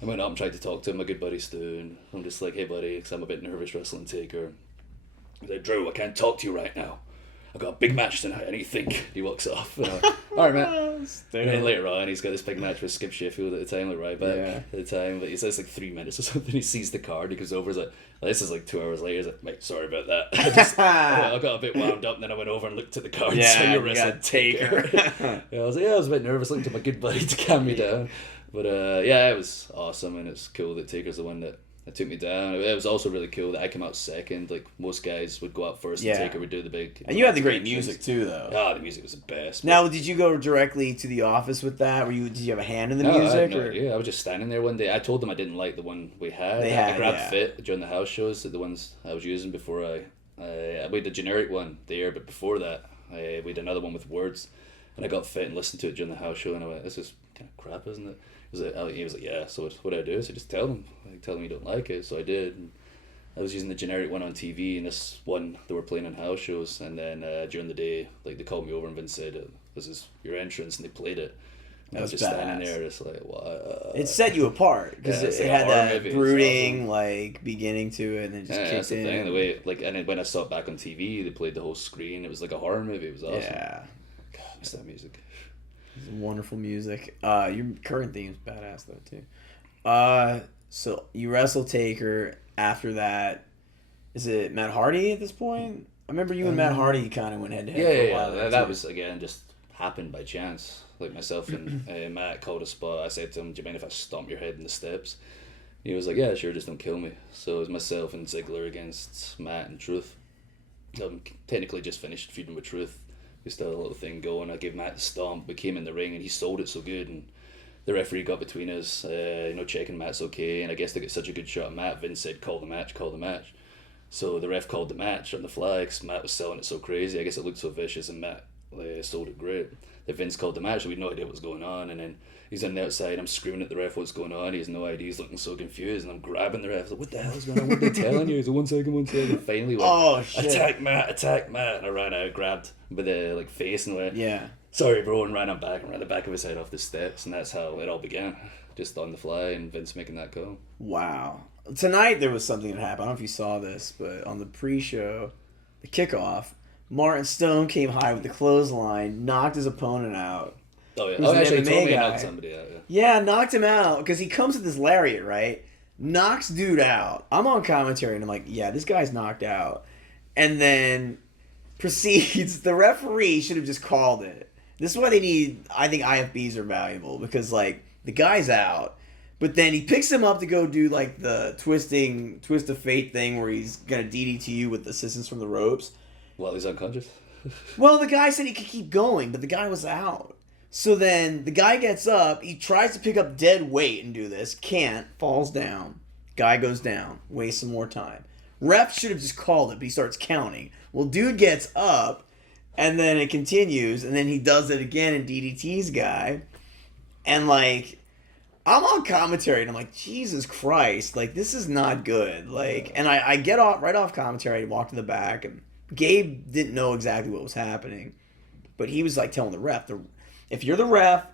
I went up and tried to talk to him, my good buddy Stu, and I'm just like, hey buddy, because I'm a bit nervous wrestling Taker. He's like, Drew, I can't talk to you right now. I've got a big match tonight. I need to think. He walks off. And I'm like, all right, man. And then later on, he's got this big match with Skip Sheffield at the time, like Ryback at the time. But he says like 3 minutes or something. He sees the card. He goes over. He's like, this is like 2 hours later. He's like, mate, sorry about that. I got a bit wound up, and then I went over and looked at the card. Yeah, so you're wrestling Taker. I was like, I was a bit nervous. Looking to my good buddy to calm me down. But yeah, it was awesome, and it's cool that Taker's the one that took me down. It was also really cool that I came out second. Like, most guys would go out first, and Taker would do the big. And you had the great music too, though. Oh, the music was the best. Now, did you go directly to the office with that? Did you have a hand in the music? I had no idea. I was just standing there one day. I told them I didn't like the one we had. I grabbed fit during the house shows, the ones I was using before we had a generic one there, but before that, we had another one with words, and I got fit and listened to it during the house show, and I went, "This is kind of crap, isn't it?" He was like, "Yeah." So what do I do? So just tell them you don't like it. So I did. And I was using the generic one on TV, and this one they were playing on house shows. And then during the day, like, they called me over and Vince said, "This is your entrance," and they played it. And I was just standing there, just like, "What?" It set you apart because it had that brooding like beginning to it, and then just kicked that's the in. thing. The way, like, and then when I saw it back on TV, they played the whole screen. It was like a horror movie. It was awesome. Yeah, God, I miss that music. It's wonderful music. Your current theme is badass though too. So you wrestle Taker. After that, is it Matt Hardy at this point? I remember you and Matt Hardy kind of went head to head for a while. Yeah. That was, again, just happened by chance. Like, myself and Matt called a spot. I said to him, "Do you mind if I stomp your head in the steps?" He was like, "Yeah, sure, just don't kill me." So it was myself and Ziggler against Matt and Truth. Technically just finished feuding with Truth. We still had a little thing going. I gave Matt the stomp. We came in the ring and he sold it so good, and the referee got between us, checking Matt's okay, and I guess they got such a good shot at Matt, Vince said, call the match. So the ref called the match on the fly because Matt was selling it so crazy. I guess it looked so vicious, and Matt sold it great. Then Vince called the match, so we had no idea what was going on, and then he's on the outside, I'm screaming at the ref what's going on, he has no idea, he's looking so confused, and I'm grabbing the ref, like, "What the hell's going on, what are they telling you?" He's like, one second, finally went, attack Matt, and I ran out, grabbed him by the, like, face, and went, "Sorry, bro," and ran the back of his head off the steps, and that's how it all began, just on the fly, and Vince making that call. Wow. Tonight there was something that happened. I don't know if you saw this, but on the pre-show, the kickoff, Martin Stone came high with the clothesline, knocked his opponent out. Oh, yeah. Oh, actually, he told me he knocked somebody out, Yeah, knocked him out, because he comes with this lariat, right? Knocks dude out. I'm on commentary, and I'm like, yeah, this guy's knocked out. And then proceeds, the referee should have just called it. This is why they need, I think IFBs are valuable, because, like, the guy's out, but then he picks him up to go do, like, the twist of fate thing where he's going to DDT you with assistance from the ropes. Well, he's unconscious. Well, the guy said he could keep going, but the guy was out. So then the guy gets up, he tries to pick up dead weight and do this, can't, falls down. Guy goes down, wastes some more time. Ref should have just called it, but he starts counting. Well, dude gets up, and then it continues, and then he does it again and DDT's guy. And, like, I'm on commentary, and I'm like, Jesus Christ, like, this is not good. Like, and I get right off commentary, I walk to the back, and Gabe didn't know exactly what was happening, but he was, like, telling the ref, if you're the ref,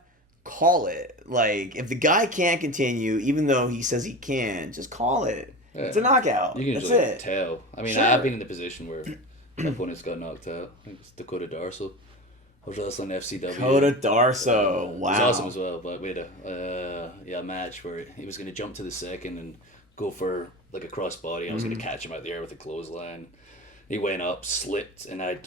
call it. Like, if the guy can't continue, even though he says he can, just call it. Yeah. It's a knockout. You can That's usually it. tell. I mean, Sure. I've been in the position where my opponents got knocked out. I think it's Dakota Darso. I was wrestling FCW. Dakota Darso. Wow. It was awesome as well, but we had a match where he was going to jump to the second and go for, like, a crossbody. I was going to catch him out there with a clothesline. He went up, slipped, and I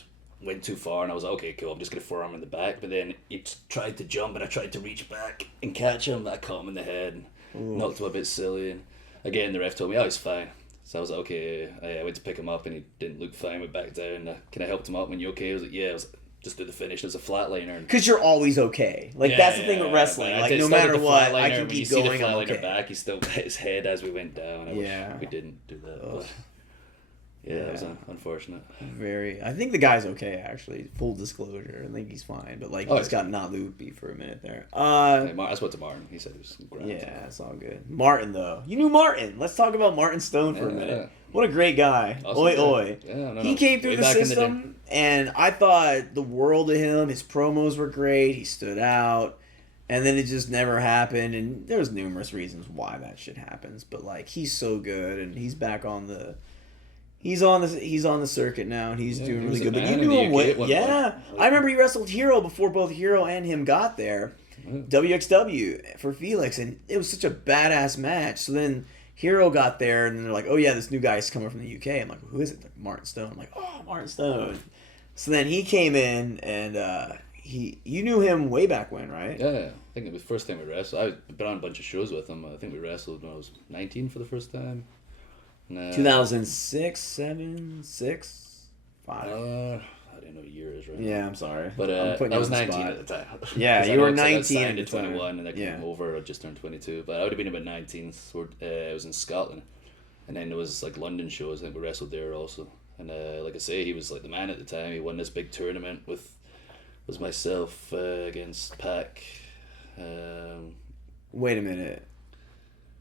went too far, and I was like, okay, cool, I'm just going to forearm in the back. But then he tried to jump, and I tried to reach back and catch him. I caught him in the head and knocked him a bit silly. And again, the ref told me, oh, he's fine. So I was like, okay. I went to pick him up, and he didn't look fine. Went back down. Can I help him up? When you okay? I was like, yeah. I was like, just do the finish. There's a flatliner. Because you're always okay. Like, that's the thing with wrestling. Like, no matter what, I can keep going. When you see the I'm flatliner okay. back, he still hit his head as we went down. I wish we didn't do that. But it was unfortunate. I think the guy's okay, actually. Full disclosure. I think he's fine. But, like, he just got not loopy for a minute there. I spoke to Martin. He said it was grand. Yeah, it's all good. Martin, though. You knew Martin. Let's talk about Martin Stone for a minute. What a great guy. Awesome oi, guy. oi. Yeah, he came through the system, and I thought the world of him. His promos were great. He stood out. And then it just never happened. And there's numerous reasons why that shit happens. But, like, he's so good, and he's back on the... He's on the circuit now, and he's doing really good. But you knew him I remember he wrestled Hero before both Hero and him got there. WXW for Felix, and it was such a badass match. So then Hero got there, and they're like, "Oh yeah, this new guy's coming from the UK." I'm like, "Who is it?" Like, Martin Stone. I'm like, "Oh, Martin Stone." So then he came in, and you knew him way back when, right? Yeah. think it was the first time we wrestled. I've been on a bunch of shows with him. I think we wrestled when I was 19 for the first time. 2006, 7, 6, 5. I didn't know years, right? Yeah, I'm sorry. But I was 19 at the time. Yeah, you were 19 at at the time. 21, and I came over. I just turned 22, but I would have been about 19. So I was in Scotland, and then there was like London shows. I think we wrestled there also. And like I say, he was like the man at the time. He won this big tournament with myself against Pac. Wait a minute.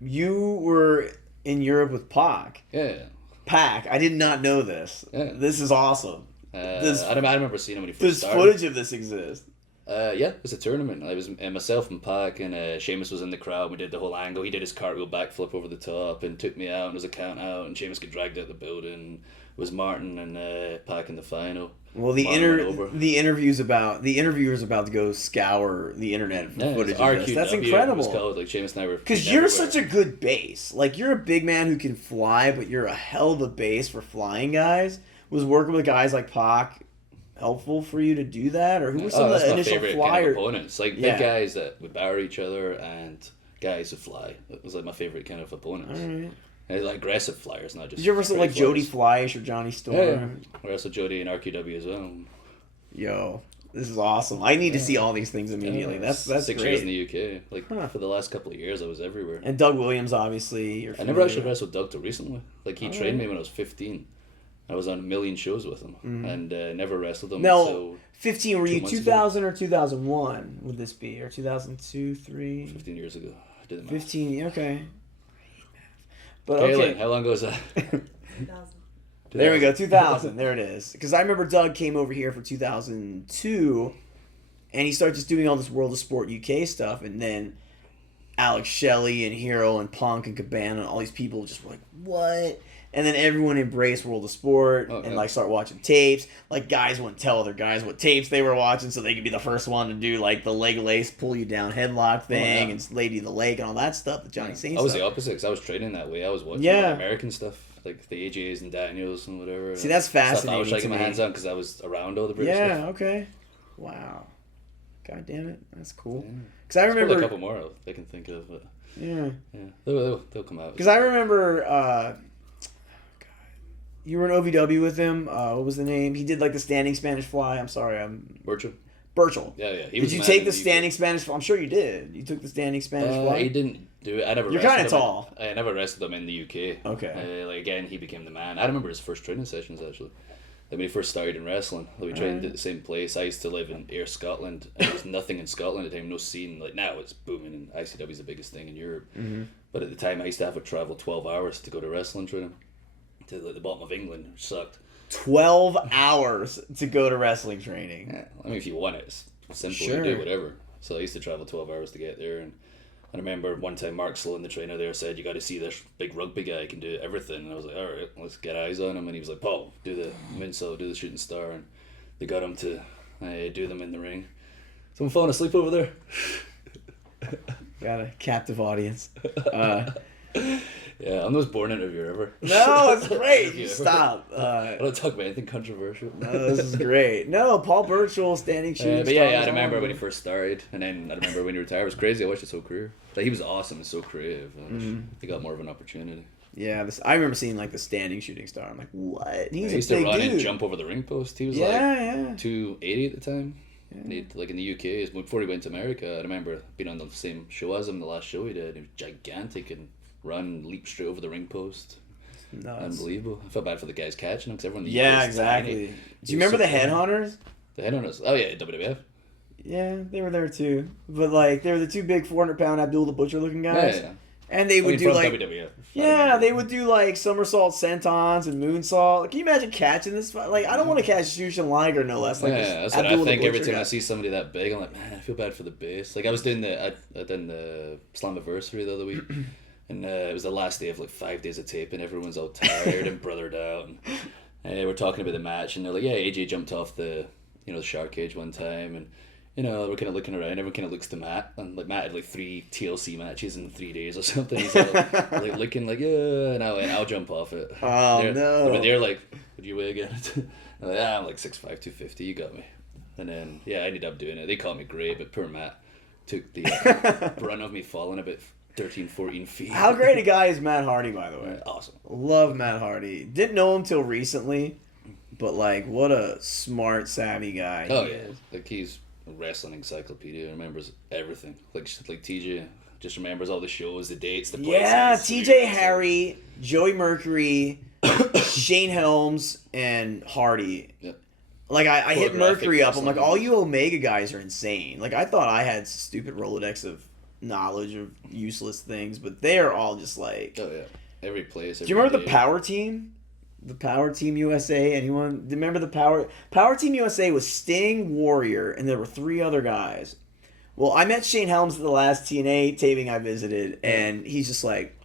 You were in Europe with Pac. Yeah. Pac. I did not know this. Yeah. This is awesome. I remember seeing him when he first started. Does footage of this exist? Yeah, it was a tournament. I was myself and Pac, and Sheamus was in the crowd. We did the whole angle. He did his cartwheel backflip over the top and took me out, and there was a count out, and Sheamus got dragged out the building. It was Martin and Pac in the final. Well, the interviewer's about to go scour the internet for footage of this. That's incredible. It was called, like, Sheamus and I were because you're such a good base. Like, you're a big man who can fly, but you're a hell of a base for flying guys. Was working with guys like Pac helpful for you to do that, or who were some of the initial flyers? Kind of opponents, like big guys that would batter each other and guys who fly. It was like my favorite kind of opponents. All right. And like aggressive flyers, not just. Did you ever wrestle like Jody Fleisch or Johnny Storm? Yeah. I wrestled Jody in RQW as well. Yo, this is awesome. I need to see all these things immediately. That's 6 great. years in the UK. Like for the last couple of years, I was everywhere. And Doug Williams, obviously. I never actually wrestled Doug till recently. Like he trained me when I was 15. I was on a million shows with him and never wrestled him. No, 15. Were you 2000 or 2001? Would this be, or 2002, 3? 15 years ago. I did the math. 15. Okay. But Kaylin, how long ago was that? 2000. There we go, 2000. There it is. Because I remember Doug came over here for 2002, and he started just doing all this World of Sport UK stuff, and then Alex Shelley and Hero and Punk and Cabana and all these people just were like, what? And then everyone embraced World of Sport and like start watching tapes. Like guys wouldn't tell other guys what tapes they were watching, so they could be the first one to do like the leg lace, pull you down headlock thing, and lay you to the leg and all that stuff. The Johnny Saint. I was stuff. the opposite because I was training that way. I was watching American stuff, like the AJs and Daniels and whatever. See, that's fascinating. I was trying to get my hands on because I was around all the British stuff. stuff. Okay. Wow. God damn it, that's cool. Because I remember a couple more I can think of, but they'll come out. Because I remember. You were in OVW with him. What was the name? He did like the standing Spanish fly. I'm sorry, Burchell. Yeah. Did you take the standing Spanish fly? I'm sure you did. You took the standing Spanish fly? He didn't do it. I never. You're kind of tall. I never wrestled him in the UK. Okay. Like again, he became the man. I remember his first training sessions actually. Like when he first started in wrestling, like we trained at the same place. I used to live in Ayr, Scotland, and there was nothing in Scotland at the time, no scene. Like now it's booming, and ICW is the biggest thing in Europe. Mm-hmm. But at the time, I used to have to travel 12 hours to go to wrestling training. To like the bottom of England, which sucked. 12 hours to go to wrestling training. Yeah, I mean, if you want it, it's simple. Sure. You do whatever. So I used to travel 12 hours to get there, and I remember one time Mark Sloan, the trainer there, said, "You got to see this big rugby guy can do everything." And I was like, "All right, let's get eyes on him." And he was like, "Paul, do the moonsault, do the shooting star," and they got him to do them in the ring. Someone falling asleep over there. Got a captive audience. Yeah, I'm the most boring interviewer ever. No, it's great. You stop. I don't talk about anything controversial. No, this is great. No, Paul Burchell, standing shooting. But yeah, I remember when he first started, and then I remember when he retired. It was crazy. I watched his whole career. Like he was awesome and so creative. He got more of an opportunity. Yeah, I remember seeing like the standing shooting star. I'm like, what? He's he used to run and jump over the ring post. He was like 280 at the time. Yeah. And like in the UK, before he went to America, I remember being on the same show as him. The last show he did, he was gigantic and run, leap straight over the ring post. Unbelievable. I felt bad for the guys catching him because everyone. Exactly. Do you remember the Headhunters? The Headhunters. Oh yeah, WWF. Yeah, they were there too. But like, they were the two big 400-pound Abdul the Butcher looking guys. Yeah. And they would do like WWF. Yeah, they would do like somersault sentons and moonsault. Like, can you imagine catching this? Like, I don't want to catch Jushin Liger, no less. Like, that's what I think every time I see somebody that big. I'm like, man, I feel bad for the base. Like I was doing I done the Slammiversary the other week. And it was the last day of like 5 days of tape, and everyone's all tired and brothered out. And we're talking about the match, and they're like, "Yeah, AJ jumped off the shark cage one time," and we're kind of looking around. Everyone kind of looks to Matt, and like Matt had like 3 TLC matches in 3 days or something. He's like looking like, yeah, and I'll jump off it. Oh no! But they're like, "Would you weigh again?" I'm like, I'm like 6'5", 250. You got me. And then I ended up doing it. They called me great, but poor Matt took the brunt of me falling about 13, 14 feet. How great a guy is Matt Hardy, by the way? Awesome. Love Matt Hardy. Didn't know him till recently, but like, what a smart, savvy guy. Oh he yeah, is. like he's a wrestling encyclopedia. Remembers everything. Like TJ just remembers all the shows, the dates, the places. Yeah, TJ Harry, Joey Mercury, Shane Helms, and Hardy. Yep. Like, I hit Mercury up. I'm like, wrestling. all you Omega guys are insane. Like, I thought I had stupid Rolodex of knowledge of useless things, but they're all just like... Oh yeah, every place. Do you remember the Power Team? The Power Team USA? Anyone? Do you remember the Power Team USA was Sting, Warrior, and there were 3 other guys. Well, I met Shane Helms at the last TNA taping I visited, and he's just like...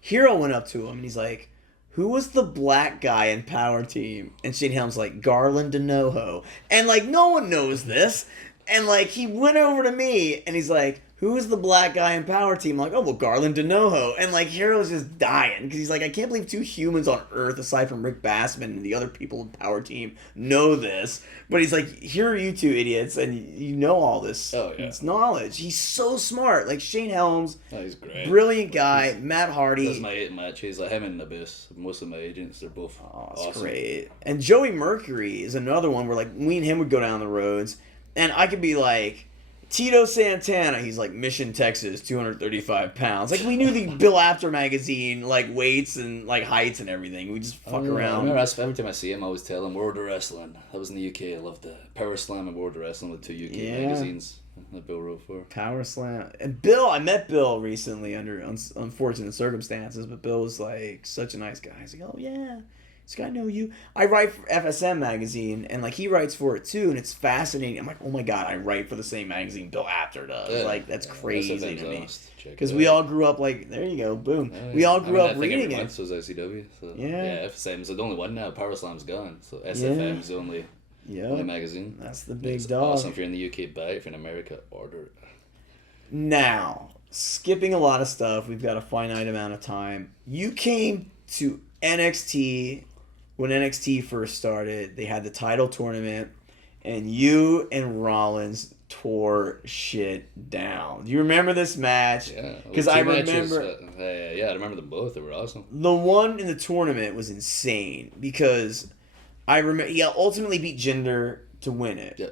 Hero went up to him, and he's like, who was the black guy in Power Team? And Shane Helms like, Garland DeNoho. And like, no one knows this. And like, he went over to me, and he's like, who is the black guy in Power Team? I'm like, oh, well, Garland DeNoho. And like, Hero's just dying, because he's like, I can't believe 2 humans on Earth, aside from Rick Bassman and the other people in Power Team, know this. But he's like, here are you 2 idiots, and you know all this. Oh, yeah. It's knowledge. He's so smart. Like, Shane Helms, he's great. Brilliant guy. Matt Hardy. That's my 8 match. He's like him and Abyss. Most of my agents, they're both awesome. Great. And Joey Mercury is another one where like me and him would go down the roads, and I could be like, Tito Santana, he's like Mission, Texas, 235 pounds. Like, we knew the Bill Apter magazine, like, weights and, like, heights and everything. We just fuck around. I remember every time I see him, I always tell him, World of Wrestling. That was in the UK. I loved that. Power Slam and World of Wrestling with 2 UK magazines that Bill wrote for. Power Slam. And Bill, I met Bill recently under unfortunate circumstances, but Bill was, like, such a nice guy. He's like, oh, yeah. This guy know you. I write for FSM magazine, and like he writes for it too, and it's fascinating. I'm like, oh my god, I write for the same magazine Bill Apter does. Yeah. Like, that's crazy to me. Because we all grew up like, there you go, boom. We all grew up reading it. Month was ICW. So yeah, FSM's the only one now. Power Slam's gone, so SFM's the only magazine. That's the big it's dog. Awesome. If you're in the UK, buy it. If you're in America, order it. Now, skipping a lot of stuff, we've got a finite amount of time. You came to NXT. When NXT first started, they had the title tournament, and you and Rollins tore shit down. Do you remember this match? Yeah. Because I remember... yeah, I remember them both. They were awesome. The one in the tournament was insane, because I remember he ultimately beat Jinder to win it. Yeah.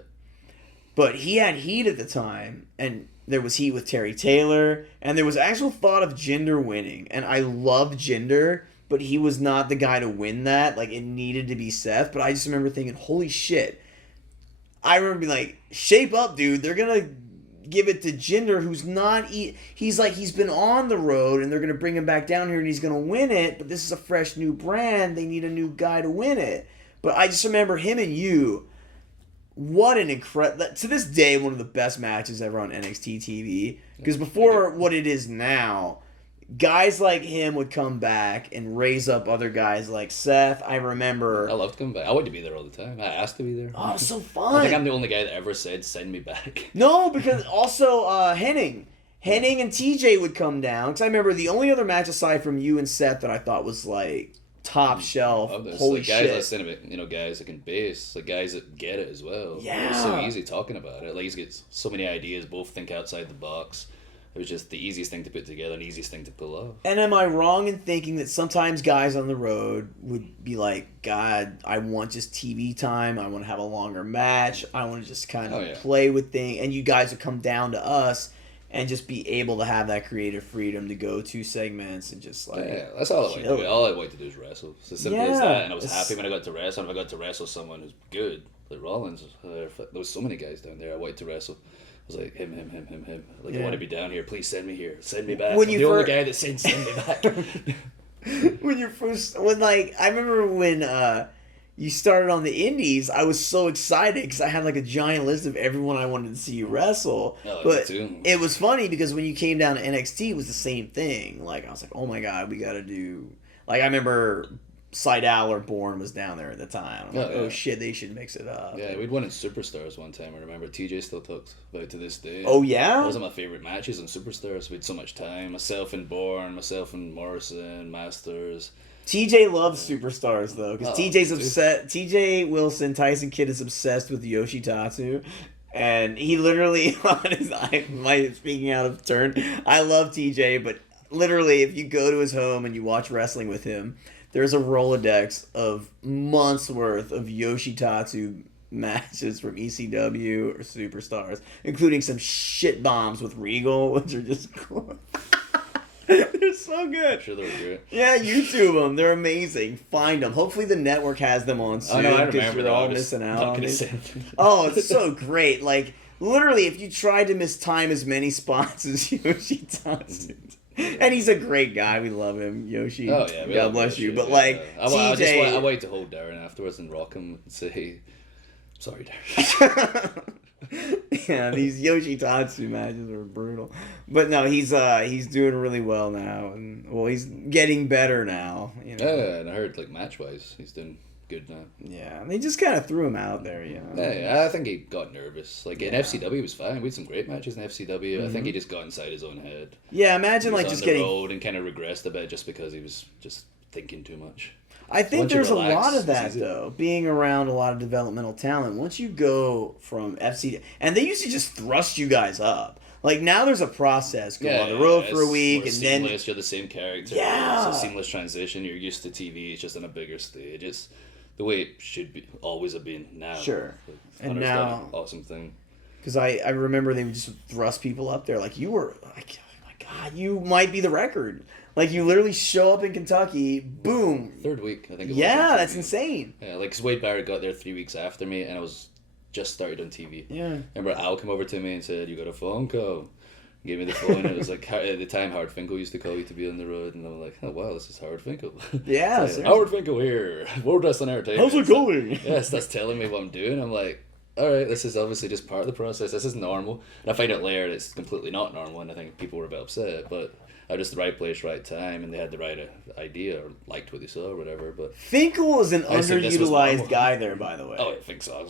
But he had heat at the time, and there was heat with Terry Taylor, and there was actual thought of Jinder winning, and I loved Jinder, but he was not the guy to win that. Like, it needed to be Seth. But I just remember thinking, holy shit. I remember being like, shape up, dude. They're going to give it to Jinder, who's not... He's like, he's been on the road, and they're going to bring him back down here, and he's going to win it. But this is a fresh new brand. They need a new guy to win it. But I just remember him and you... What an incredible... To this day, one of the best matches ever on NXT TV. Because before what it is now... Guys like him would come back and raise up other guys like Seth. I remember... I loved coming back. I wanted to be there all the time. I asked to be there. Oh, it was so fun. I think I'm the only guy that ever said, send me back. No, because also Henning and TJ would come down. Because I remember the only other match aside from you and Seth that I thought was like top shelf. Holy like, shit. Guys that guys that can base. Like guys that get it as well. Yeah. It's so easy talking about it. Like he's got so many ideas, both think outside the box. It was just the easiest thing to put together and easiest thing to pull off. And am I wrong in thinking that sometimes guys on the road would be like, God, I want just TV time. I want to have a longer match. I want to just kind of play with things. And you guys would come down to us and just be able to have that creative freedom to go 2 segments and just like... Yeah, that's all I like to do. All I like to do is wrestle. It's as simple as that. And I was happy when I got to wrestle. And if I got to wrestle someone who's good, like Rollins, there was so many guys down there I wanted to wrestle. I was like, him. Like, I want to be down here. Please send me here. Send me back. I'm the only guy that said send me back. I remember when you started on the indies, I was so excited because I had like a giant list of everyone I wanted to see you wrestle. But it was funny because when you came down to NXT, it was the same thing. Like, I was like, oh my God, we got to do... Like, I remember... Seidel or Bourne was down there at the time. I'm like, oh shit, they should mix it up. Yeah, we'd won in Superstars one time. I remember TJ still talks about it to this day. Oh yeah? Those are my favorite matches in Superstars. We had so much time. Myself and Bourne, myself and Morrison, Masters. TJ loves Superstars though, because TJ's upset. TJ Wilson, Tyson Kidd is obsessed with Yoshitatsu. And he literally, speaking out of turn, I love TJ, but literally if you go to his home and you watch wrestling with him, there's a Rolodex of months worth of Yoshitatsu matches from ECW or Superstars, including some shit bombs with Regal, which are just cool. They're so good. I'm sure they're great. Yeah, YouTube them. They're amazing. Find them. Hopefully the network has them on soon. Oh, no, I because remember you're that. all I was missing out not on gonna it. say anything. Oh, it's so great. Like, literally, if you tried to mistime as many spots as Yoshitatsu. And he's a great guy. We love him, Yoshi. Oh yeah, we God love bless Yoshi, you. But yeah. like, I TJ... wait to hold Darren afterwards and rock him and say, "Sorry, Darren." Yeah, these Yoshitatsu matches are brutal. But no, he's doing really well now, and well, he's getting better now. You know? Yeah, and I heard like match wise, he's doing good now. Yeah, they just kind of threw him out there, you know. Yeah, I think he got nervous. Like in FCW, he was fine. We had some great matches in FCW. I think Mhm. he just got inside his own head. Yeah, imagine He was like on just the getting road and kind of regressed a bit just because he was just thinking too much. I think Once you there's a relax, lot of it's that easy. though, being around a lot of developmental talent. Once you go from FC, and they used to just thrust you guys up. Like now, there's a process. Go on the road for a it's week, more and then seamless, you're the same character. Yeah. It's a seamless transition. You're used to TV. It's just on a bigger stage. It's the way it should be, always have been now. Sure. Like, And Hunter's done an now- awesome thing. because I remember they would just thrust people up there. Like you were like, oh my God, you might be the record. Like you literally show up in Kentucky, boom. Third week, I think. It was Yeah, on that's TV. insane. Yeah, like 'cause Wade Barrett got there 3 weeks after me, and I was just started on TV. Yeah. Remember Al came over to me and said, "You got a phone call." He gave me the phone, and it was like at the time Howard Finkel used to call you to be on the road, and I'm like, "Oh wow, this is Howard Finkel." Yeah, It's like, Howard Finkel here, World Wrestling Entertainment. How's it going? Yes, that's telling me what I'm doing. I'm like, all right, this is obviously just part of the process. This is normal. And I find out later it's completely not normal, and I think people were a bit upset. But I was just the right place, right time, and they had the right idea or liked what they saw or whatever. But Finkel is an I said this was underutilized normal. guy there, by the way. Oh, I think so.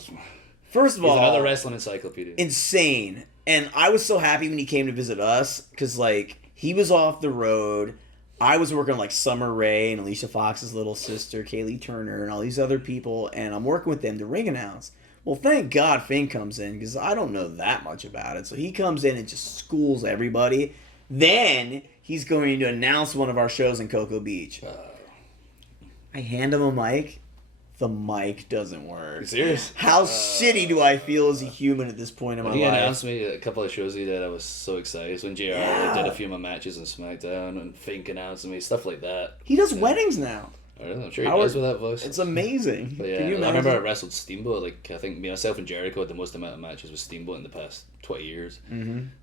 First of He's all, another wrestling encyclopedia. insane. And I was so happy when he came to visit us because, like, he was off the road. I was working on, like, Summer Rae and Alicia Fox's little sister, Kaylee Turner, and all these other people, and I'm working with them to ring announce. Well, thank God Finn comes in because I don't know that much about it. So he comes in and just schools everybody. Then he's going to announce one of our shows in Cocoa Beach. I hand him a mic. The mic doesn't work. You serious? How shitty do I feel as a human at this point in my When he life? announced me a couple of shows he did, I was so excited. When JR did a few of my matches on SmackDown and Fink announced me, stuff like that. He does weddings now. I don't know, I'm sure he Howard- does with that voice. It's amazing. But yeah, Can you I imagine? remember I wrestled Steamboat. Like I think myself and Jericho had the most amount of matches with Steamboat in the past 20 years,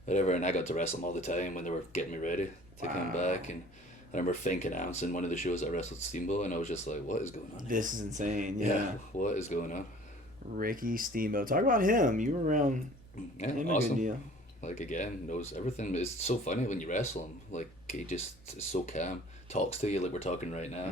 whatever. And I got to wrestle him all the time when they were getting me ready to come back. And I remember Fink announcing one of the shows I wrestled Steamboat, and I was just like, "What is going on?" This is insane. Yeah. What is going on? Ricky Steamboat. Talk about him. You were around Yeah, him awesome. a good deal. Like again, knows everything. It's so funny when you wrestle him. Like he just is so calm, talks to you like we're talking right now.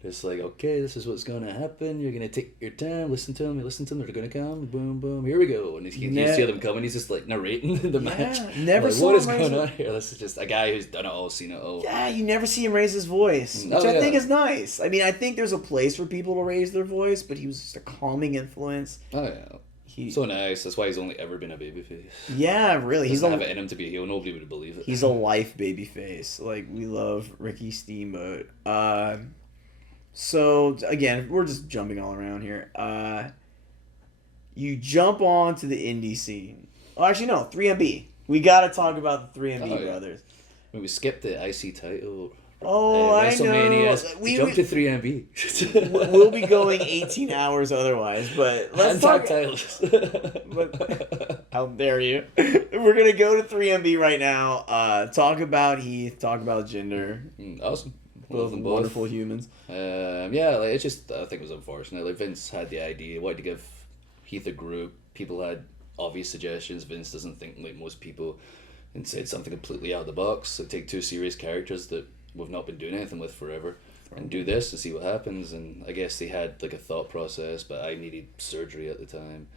Just like, okay, this is what's gonna happen. You're gonna take your time, listen to them. You listen to them. They're gonna come. Boom, boom. Here we go. And you see them coming. He's just like narrating the match. Never like, saw what him is raise going it. on here? This is just a guy who's done it all, seen it all. Yeah, you never see him raise his voice, which Oh, I think yeah. is nice. I mean, I think there's a place for people to raise their voice, but he was just a calming influence. Oh yeah. So nice. That's why he's only ever been a babyface. Yeah, really. He's He's have it a in him to be a heel. Nobody would believe it. he's a life babyface. Like we love Ricky Steamboat. So again, we're just jumping all around here. You jump on to the indie scene. Oh, actually no, 3MB. We got to talk about the 3MB Oh, yeah. brothers. I mean, we skipped the IC title. Oh, I know. WrestleMania. We jumped to 3MB. We'll be going 18 hours otherwise, but let's talk. titles. But, how dare you? We're gonna go to 3MB right now. Talk about Heath. Talk about Jinder. Awesome. Both Love them both. wonderful humans. Yeah, like, it's just I think it was unfortunate. Like Vince had the idea, wanted to give Heath a group. People had obvious suggestions. Vince doesn't think like most people, and said something completely out of the box. So take two serious characters that we've not been doing anything with forever, and do this to see what happens. And I guess they had like a thought process, but I needed surgery at the time.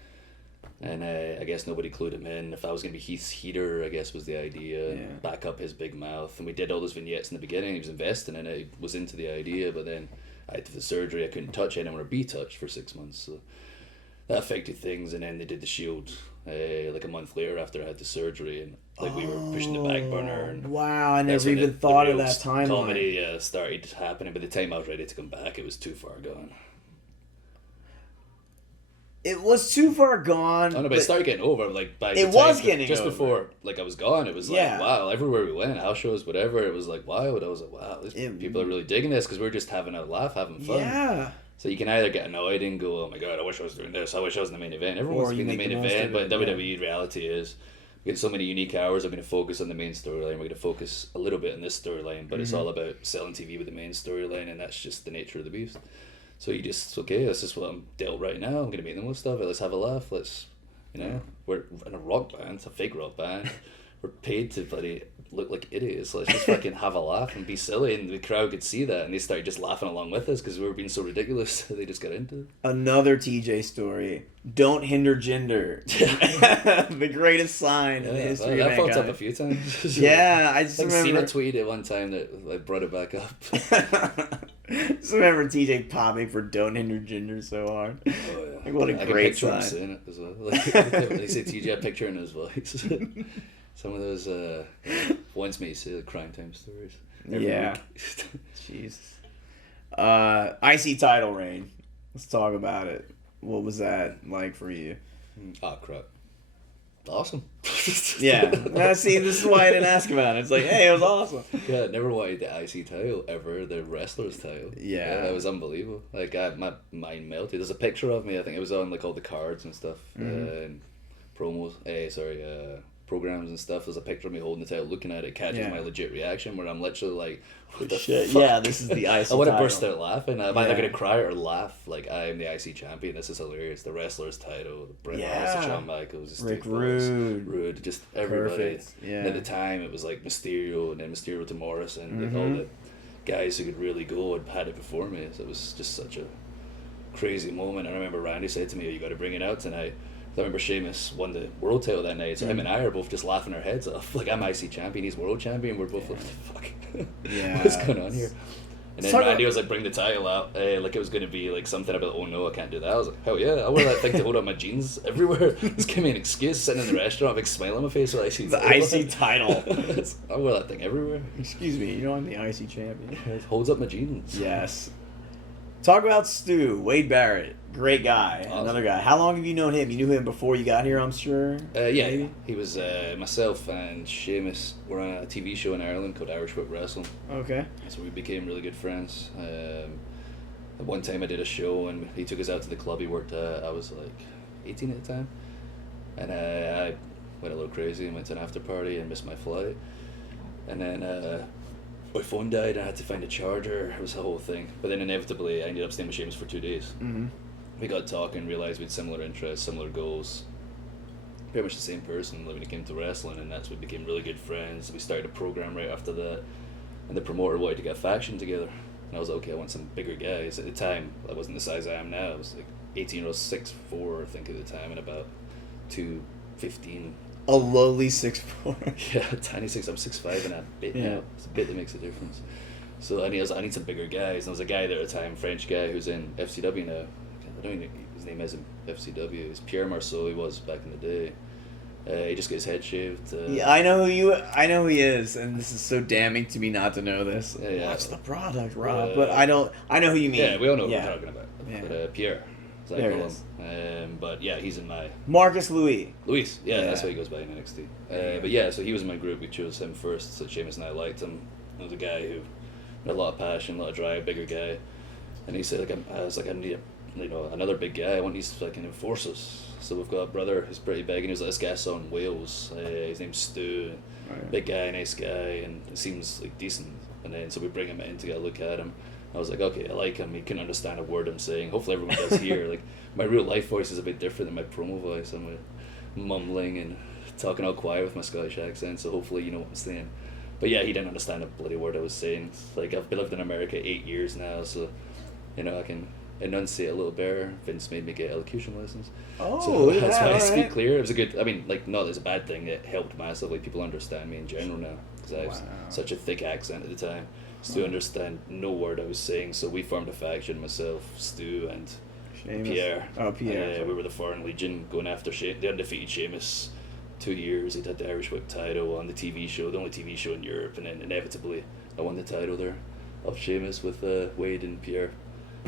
And I guess nobody clued him in. If I was going to be Heath's heater, I guess was the idea. Yeah. Back up his big mouth. And we did all those vignettes in the beginning. He was investing in it. He was into the idea. But then I had the surgery. I couldn't touch anyone or be touched for 6 months. So that affected things, and then they did the Shield like a month later after I had the surgery, and like we were pushing the back burner. And wow, I that's never when even the thought of real that timeline. comedy started happening. By the time I was ready to come back, it was too far gone. It was too far gone. I know, but it started getting over. Like by the it was time, getting just over. before like I was gone. It was like Yeah. wow, everywhere we went, house shows, whatever. It was like wild. I was like wow, people are really digging this because we're just having a laugh, having fun. Yeah. So you can either get annoyed and go, oh my god, I wish I was doing this. I wish I was in the main event. Everyone wants to be in the main event, but WWE reality is we get so many unique hours. I'm going to focus on the main storyline. We're going to focus a little bit on this storyline, but it's all about selling TV with the main storyline, and that's just the nature of the beast. So you just, okay, this is what I'm dealt right now. I'm going to make the most of it. Let's have a laugh. Let's, we're in a rock band, it's a fake rock band. We're paid to bloody look like idiots. Let's just fucking have a laugh and be silly. And the crowd could see that, and they started just laughing along with us because we were being so ridiculous. They just got into it. Another TJ story. Don't hinder gender. The greatest sign in the history of that popped mankind. up a few times. Yeah, I just like remember. Cena tweeted one time that like brought it back up. Just remember TJ popping for "Don't hinder gender" so hard. Oh yeah, like, what a I great can picture him sign. saying it as well. Like they say TJ, I picture in his voice. Some of those once made say the crime time stories. Yeah. Jesus. IC title reign. Let's talk about it. What was that like for you? Oh crap. Awesome. Yeah. See, this is why I didn't ask about it. It's like, hey, it was awesome. Yeah, I never wanted the IC title ever, the wrestler's title. Yeah. That was unbelievable. Like, my mind melted. There's a picture of me, I think it was on like all the cards and stuff, and promos, programs and stuff. There's a picture of me holding the title, looking at it, catches my legit reaction where I'm literally like, what the Shit. fuck? Yeah, this is the IC I want to title. burst out laughing. I'm either going to cry or laugh. Like, I am the IC champion. This is hilarious. The wrestler's title, Bret Hart, Shawn Michaels, Rick Rude, just everybody. Perfect. Yeah. And at the time, it was like Mysterio, and then Mysterio to Morrison, like all the guys who could really go had it before me. So it was just such a crazy moment. I remember Randy said to me, "Oh, you got to bring it out tonight." I remember Sheamus won the world title that night, so him and I are both just laughing our heads off. Like, I'm IC champion, he's world champion, we're both like, fuck. Yeah. What's going on here? And then Randy was like, bring the title out, like it was going to be like something about, oh no, I can't do that. I was like, hell yeah, I wear that thing to hold up my jeans everywhere. Just give me an excuse, sitting in the restaurant, a big smile on my face with IC title. The IC title. I wear that thing everywhere. Excuse me, you know I'm the IC champion. It holds up my jeans. Yes. Talk about Stu, Wade Barrett. Great guy. Awesome. Another guy. How long have you known him? You knew him before you got here, I'm sure? Yeah. He was, myself and Sheamus were on a TV show in Ireland called Irish Whip Wrestling. Okay. So we became really good friends. At one time I did a show and he took us out to the club he worked at. I was like 18 at the time. And I went a little crazy and went to an after party and missed my flight. And then my phone died, I had to find a charger. It was the whole thing. But then inevitably I ended up staying with Sheamus for 2 days. Mm-hmm. We got talking, realised we had similar interests, similar goals. Pretty much the same person when it came to wrestling, and that's when we became really good friends. We started a program right after that, and the promoter wanted to get a faction together. And I was like, okay, I want some bigger guys. At the time, I wasn't the size I am now. I was like 18 or 6'4", I think, at the time, and about 215. A lowly 6'4". Yeah, tiny 6. I'm 6'5" and a bit now. It's a bit that makes a difference. So I need some bigger guys. And there was a guy there at the time, French guy, who's in FCW now. I don't even know his name is in FCW. It's Pierre Marceau. He was back in the day. He just got his head shaved. Yeah, I know who he is, and this is so damning to me not to know this. Yeah. Watch the product, Rob. But I know who you mean. Yeah, we all know what we're talking about. Yeah. But Pierre, as I There call it is. him. But yeah, he's in my Marcus Louis. Luis. Yeah, that's what he goes by in NXT. But yeah, so he was in my group. We chose him first. So Sheamus and I liked him. He was a guy who had a lot of passion, a lot of drive, bigger guy. And he said, I need another big guy. I want these fucking enforcers. So we've got a brother who's pretty big, and he was like, this guy I saw in Wales. His name's Stu. Right. Big guy, nice guy, and it seems like decent. And then so we bring him in to get a look at him. I was like, okay, I like him. He couldn't understand a word I'm saying. Hopefully everyone does here. Like, my real life voice is a bit different than my promo voice. I'm mumbling and talking all quiet with my Scottish accent, so hopefully you know what I'm saying. But yeah, he didn't understand a bloody word I was saying. Like, I've lived in America 8 years now, so I can enunciate a little better. Vince made me get elocution lessons. Oh, so that's why I right. speak clear. It was a good, not as a bad thing. It helped massively. People understand me in general now, because I have such a thick accent at the time. Stu understand no word I was saying, so we formed a faction, myself, Stu, and Sheamus? Pierre. Oh, Pierre. We were the Foreign Legion going after the undefeated Sheamus. 2 years. He did the Irish Whip title on the TV show, the only TV show in Europe, and then inevitably I won the title there of Sheamus with Wade and Pierre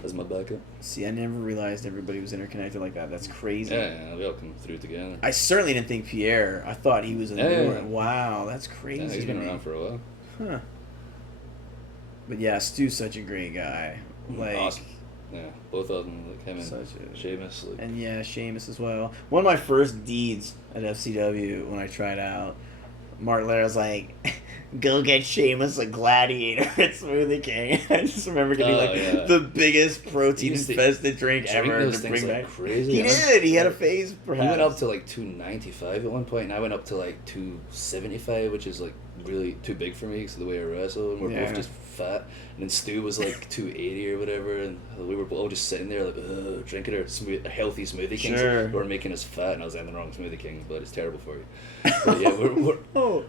as my backup. See, I never realized everybody was interconnected like that. That's crazy. Yeah, we all come through together. I certainly didn't think Pierre. I thought he was a new one. Wow, that's crazy. Yeah, he's been around for a while. Huh. But yeah, Stu's such a great guy. Like, awesome. Yeah, both of them, like him and Sheamus. Like. And yeah, Sheamus as well. One of my first deeds at FCW when I tried out, Mark Lair was like, go get Sheamus a gladiator at Smoothie King. I just remember getting the biggest protein-infested drink ever to bring back. Crazy. He did. He had a phase, perhaps. He went up to like 295 at one point, and I went up to like 275, which is like really too big for me because of the way I wrestle, and we're both just fat. And then Stu was like 280 or whatever, and we were all just sitting there like drinking a healthy Smoothie Kings. Sure. We were making us fat, and I was in the wrong Smoothie King, but it's terrible for you. But yeah,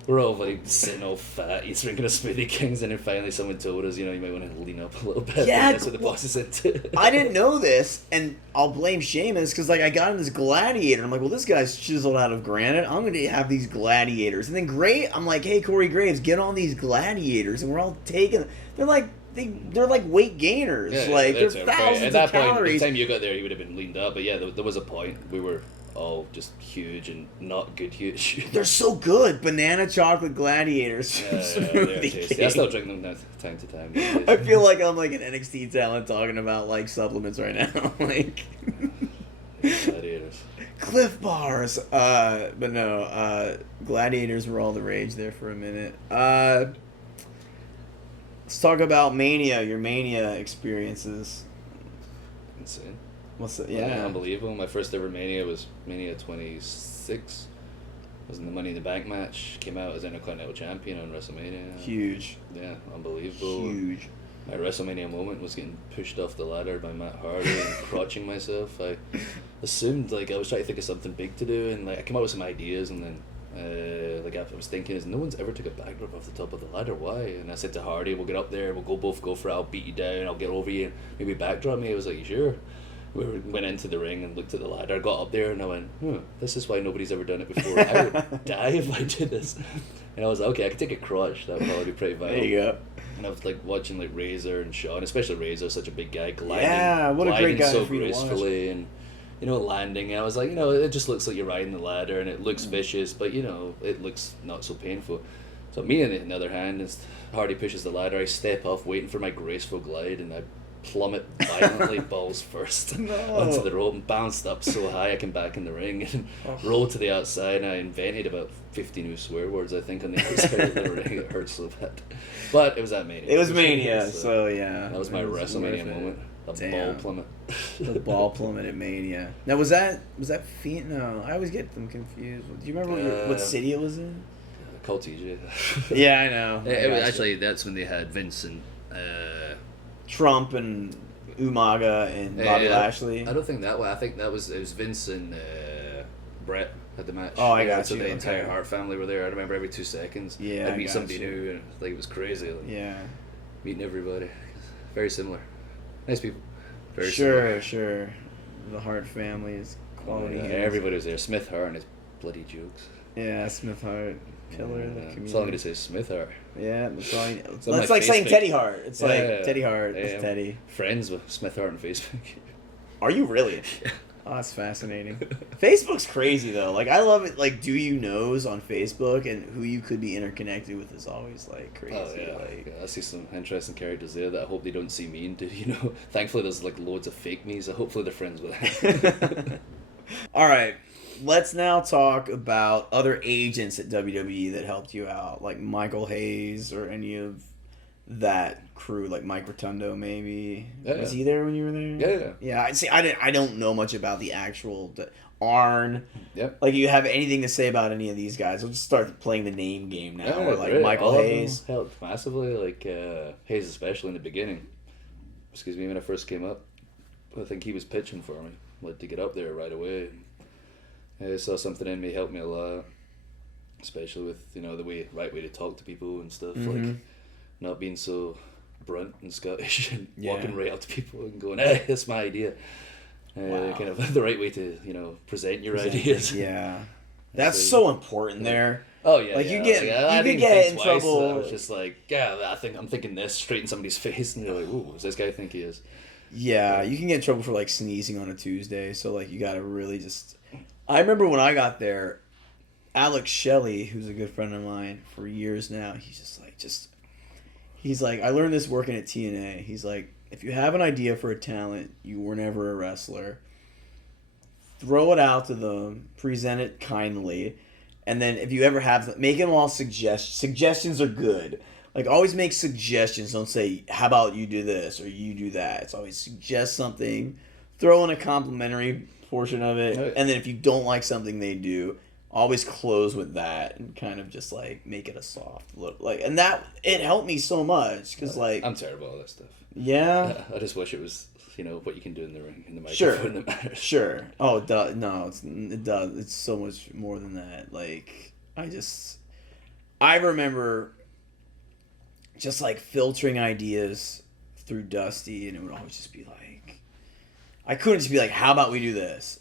we're all like sitting all fat, he's drinking a Smoothie Kings, and then finally someone told us, you might want to lean up a little bit. Yeah, that's what the boss said too. I didn't know this, and I'll blame Sheamus because like I got him this gladiator. I'm like, well, this guy's chiseled out of granite. I'm gonna have these gladiators, and then I'm like, hey, Corey Graves, get on these gladiators, and we're all taking. They're like weight gainers. They're thousands of calories. By the time you got there, he would have been leaned up. But yeah, there was a point we were all just huge and not good huge. They're so good, banana chocolate gladiators. Yeah, they're tasty. I still drink them time to time. I feel like I'm like an NXT talent talking about like supplements right now, like gladiators. Cliff Bars. But no, gladiators were all the rage there for a minute. Let's talk about Mania, your Mania experiences. Insane. What's it? Yeah. Unbelievable. My first ever Mania was Mania 26. Was in the Money in the Bank match. Came out as Intercontinental Champion on WrestleMania. Huge. Yeah, unbelievable. Huge. My WrestleMania moment was getting pushed off the ladder by Matt Hardy and crotching myself. I assumed I was trying to think of something big to do, and I came up with some ideas, and then I was thinking, no one's ever took a backdrop off the top of the ladder. Why? And I said to Hardy, we'll get up there, we'll both go for it. I'll beat you down. I'll get over you. Maybe backdrop me. I was like, you sure? We went into the ring and looked at the ladder. I got up there and I went, this is why nobody's ever done it before. I would die if I did this. And I was like, okay, I could take a crotch. That would probably be pretty vital. There you go. And I was like watching like Razor and Shawn, especially Razor, such a big guy, gliding. Yeah, what a great guy so for you to watch. gracefully and landing. And I was like, it just looks like you're riding the ladder and it looks vicious, but it looks not so painful. So me, on the other hand, as Hardy pushes the ladder, I step off, waiting for my graceful glide, and I plummet violently balls first onto the rope and bounced up so high I came back in the ring and rolled to the outside, and I invented about 50 new swear words I think on the outside of the ring. It hurt so bad, but it was at Mania. It was Mania, so yeah, that was my WrestleMania moment. Ball plummet. The ball plummet at Mania. Now was that Fiend? No, I always get them confused. Do you remember what city it was in? Call TJ. Yeah, I know. It was actually, that's when they had Vince and Trump and Umaga and Bobby Lashley. I don't think that way. I think it was Vince and Brett had the match. Oh, I got so you. the entire Hart family were there. I remember every 2 seconds. Yeah, I'd meet somebody new, and it was crazy. Meeting everybody. Very similar. Nice people. Very similar. Sure. The Hart family is quality. Everybody was there. Smith Hart and his bloody jokes. Yeah, Smith Hart. Pillar of the community. That's all I'm going to say is Smith Hart. Yeah, that's all you know. It's like saying Teddy Hart. It's like Teddy Hart is Teddy. Friends with Smith Hart on Facebook. Are you really? Oh, that's fascinating. Facebook's crazy though. Like I love it. Like, do you knows on Facebook, and who you could be interconnected with is always like crazy. Oh yeah. I see some interesting characters there that I hope they don't see me into. Thankfully there's like loads of fake me's. Hopefully they're friends with them. All right. Let's now talk about other agents at WWE that helped you out, like Michael Hayes or any of that crew, like Mike Rotundo, maybe. Yeah. Was he there when you were there? Yeah. See, I don't know much about the actual Arn. Yep. Like, you have anything to say about any of these guys? We'll just start playing the name game now. Or like Michael All Hayes of them helped massively. Like Hayes, especially in the beginning. Excuse me, when I first came up, I think he was pitching for me, like to get up there right away. I saw something in me, helped me a lot, especially with the right way to talk to people and stuff, like not being so brunt and Scottish and walking right up to people and going, "Hey, that's my idea." Kind of the right way to present your ideas. Yeah, that's so important there. Oh yeah, like yeah. you get I you didn't could get think in twice. trouble. I was just like, yeah, I'm thinking this straight in somebody's face, and they're like, ooh, does this guy think he is? Yeah, you can get in trouble for like sneezing on a Tuesday. So like you gotta really just. I remember when I got there, Alex Shelley, who's a good friend of mine for years now, he's like, I learned this working at TNA. He's like, if you have an idea for a talent, you were never a wrestler, throw it out to them, present it kindly, and then if you ever have, make them all suggestions are good. Like, always make suggestions. Don't say, how about you do this or you do that. It's always suggest something, throw in a complimentary portion of it, and then if you don't like something they do, always close with that and kind of just like make it a soft look. Like, and that it helped me so much because like I'm terrible at all that stuff. Yeah, I just wish it was what you can do in the ring, in the microphone. Sure, that matters. Sure. Oh, it does. No, it does. It's so much more than that. Like I remember just like filtering ideas through Dusty, and it would always just be like, I couldn't just be like, how about we do this?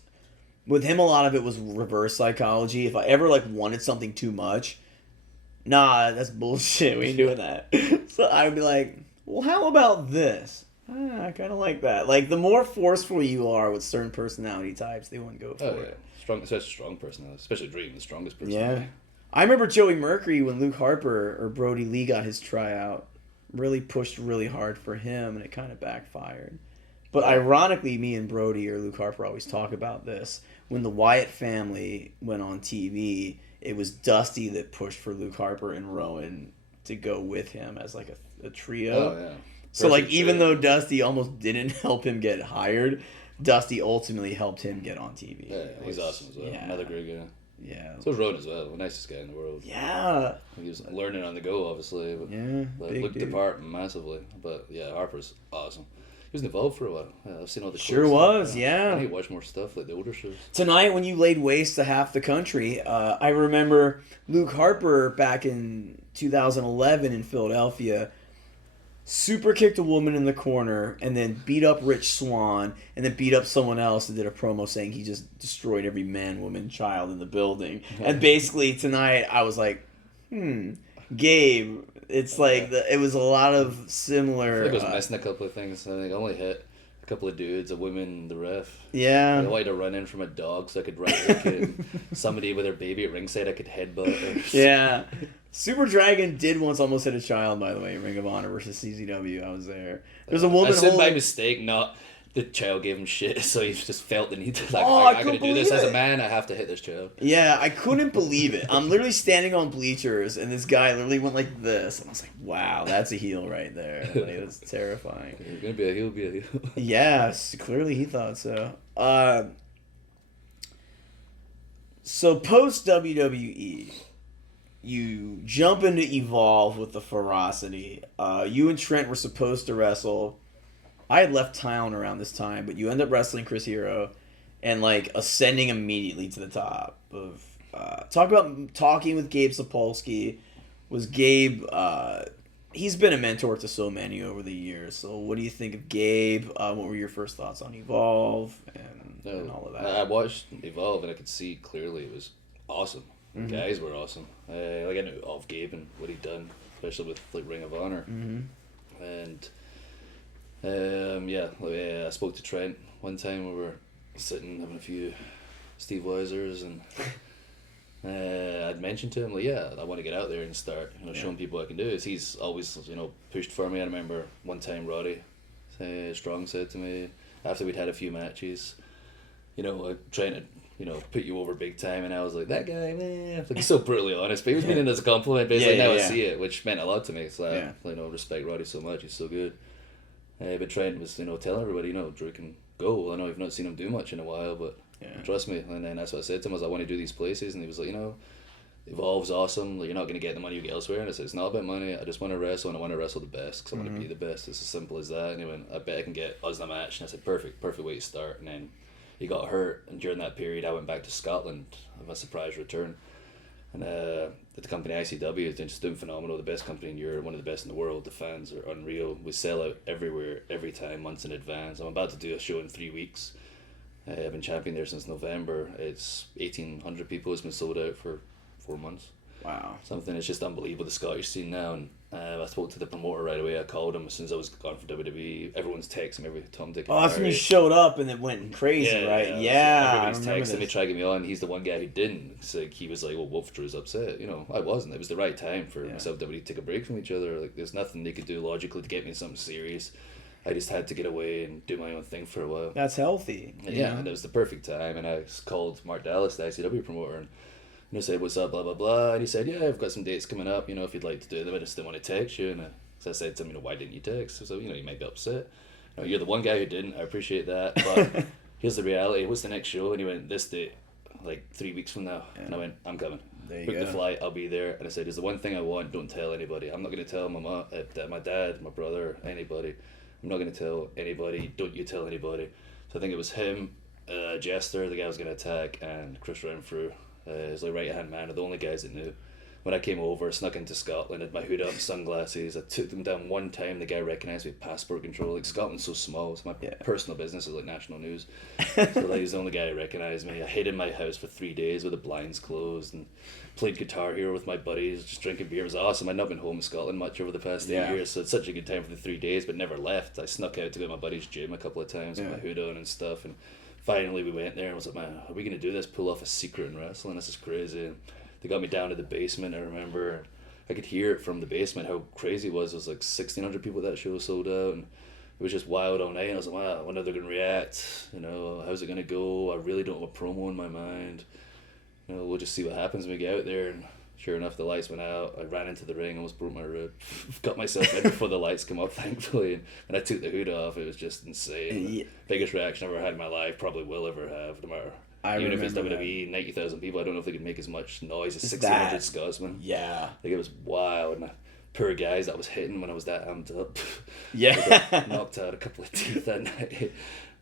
With him, a lot of it was reverse psychology. If I ever like wanted something too much, nah, that's bullshit. We ain't doing that. So I would be like, well, how about this? I kind of like that. Like, the more forceful you are with certain personality types, they wouldn't go for it. Strong, especially strong personality, especially Dream, the strongest personality. Yeah. I remember Joey Mercury when Luke Harper or Brody Lee got his tryout, really pushed really hard for him, and it kind of backfired. But ironically, me and Brody or Luke Harper always talk about this. When the Wyatt family went on TV, it was Dusty that pushed for Luke Harper and Rowan to go with him as like a trio. Oh, yeah. So like even though Dusty almost didn't help him get hired, Dusty ultimately helped him get on TV. Yeah, he's awesome as well. Yeah. Another great guy. Yeah. So is Rowan as well. The nicest guy in the world. Yeah. He was learning on the go, obviously. But, yeah. Looked the part massively. But yeah, Harper's awesome. He was involved for a while. Yeah, I've seen all the Sure was, stuff. yeah. I need to watch more stuff, like the older shows. Tonight, when you laid waste to half the country, I remember Luke Harper back in 2011 in Philadelphia super kicked a woman in the corner and then beat up Rich Swann and then beat up someone else that did a promo saying he just destroyed every man, woman, child in the building. And basically tonight I was like, Gabe, it's like it was a lot of similar. I think I was missing a couple of things. I think I only hit a couple of dudes, a woman, the ref. Yeah. I wanted to run in from a dog so I could right hook it. Somebody with their baby at ringside I could headbutt her. Yeah. Super Dragon did once almost hit a child, by the way, in Ring of Honor versus CZW. I was there. There's a woman I said by mistake, not the child gave him shit, so he just felt the need to, like, I gotta do this as a man, I have to hit this child. Yeah, I couldn't believe it. I'm literally standing on bleachers, and this guy literally went like this, and I was like, wow, that's a heel right there. Like, that's terrifying. You're gonna be a heel, be a heel. Yes, clearly he thought so. So post WWE, you jump into Evolve with the Ferocity. You and Trent were supposed to wrestle. I had left town around this time, but you end up wrestling Chris Hero and like ascending immediately to the top of talk about talking with Gabe Sapolsky. Was Gabe he's been a mentor to so many over the years. So what do you think of Gabe? What were your first thoughts on Evolve and all of that? I watched Evolve and I could see clearly it was awesome. Mm-hmm. Guys were awesome. Like I knew of Gabe and what he'd done, especially with like Ring of Honor. Mm-hmm. And I spoke to Trent one time. We were sitting having a few Steve Weisers, and I'd mentioned to him, like, I want to get out there and start, showing people what I can do. He's always, pushed for me. I remember one time Roddy Strong said to me after we'd had a few matches, trying to, put you over big time, and I was like, that guy, man, like, he's so brutally honest, but he was meaning it as a compliment, but now I see it, which meant a lot to me. So I respect Roddy so much. He's so good. But Trent was, telling everybody, Drew can go. I know you've not seen him do much in a while, but trust me. And then that's what I said to him, I want to do these places, and he was like, Evolve's awesome. Like, you're not going to get the money you get elsewhere. And I said, it's not about money. I just want to wrestle, and I want to wrestle the best because I want to be the best. It's as simple as that. And he went, I bet I can get us in a match. And I said, perfect way to start. And then he got hurt, and during that period, I went back to Scotland of a surprise return. And the company ICW is just doing phenomenal. The best company in Europe, one of the best in the world. The fans are unreal. We sell out everywhere, every time, months in advance. I'm about to do a show in 3 weeks. I've been champion there since November. It's 1,800 people. It's been sold out for 4 months. Wow. Something that's just unbelievable, the Scottish scene now. And I spoke to the promoter right away. I called him as soon as I was gone for WWE. Everyone's texting me every Tom, Dick, and Oh, that's when you Harry. showed up and it went crazy, right? Yeah. Everybody's texting me, trying to get me on. He's the one guy who didn't. It's like, he was like, well, Wolf Drew's upset. You know, I wasn't. It was the right time for myself and WWE to take a break from each other. Like, there's nothing they could do logically to get me in something serious. I just had to get away and do my own thing for a while. That's healthy. Yeah, and it was the perfect time. And I called Mark Dallas, the ICW promoter, and I said, what's up, blah, blah, blah. And he said, yeah, I've got some dates coming up, you know, if you'd like to do them. I just didn't want to text you. And so I said to him, you know, why didn't you text? So, you know, you might be upset. You know, you're the one guy who didn't. I appreciate that. But here's the reality. What's the next show? And he went, this date, like 3 weeks from now. Yeah. And I went, I'm coming. Book the flight, I'll be there. And I said, there's the one thing I want, don't tell anybody. I'm not going to tell my dad, my brother, anybody. I'm not going to tell anybody. Don't you tell anybody. So I think it was him, Jester, the guy I was going to attack, and Chris Renfrew, his like right-hand man, are the only guys that knew. When I came over, snuck into Scotland, had my hood up, sunglasses. I took them down one time. The guy recognised me with passport control. Like, Scotland's so small. So my personal business is like national news. So like, he's the only guy who recognised me. I hid in my house for 3 days with the blinds closed and played Guitar Hero with my buddies, just drinking beer. It was awesome. I'd not been home in Scotland much over the past 8 years, so it's such a good time for the 3 days, but never left. I snuck out to go to my buddy's gym a couple of times with my hood on and stuff. And finally we went there and I was like, man, are we going to do this? Pull off a secret in wrestling? This is crazy. And they got me down to the basement, I remember. I could hear it from the basement how crazy it was. It was like 1,600 people that show sold out, and it was just wild all night. And I was like, wow, I wonder how they're going to react. You know, how's it going to go? I really don't have a promo in my mind. You know, we'll just see what happens when we get out there. And sure enough, the lights went out. I ran into the ring, almost broke my rib. Got myself in before the lights come up, thankfully. And I took the hood off. It was just insane. Biggest reaction I've ever had in my life, probably will ever have, no matter. Even if it's WWE, 90,000 people, I don't know if they could make as much noise as 1,600 Scotsmen. Yeah. Like, it was wild. And poor guys that was hitting when I was that amped up. Yeah. I got knocked out a couple of teeth that night.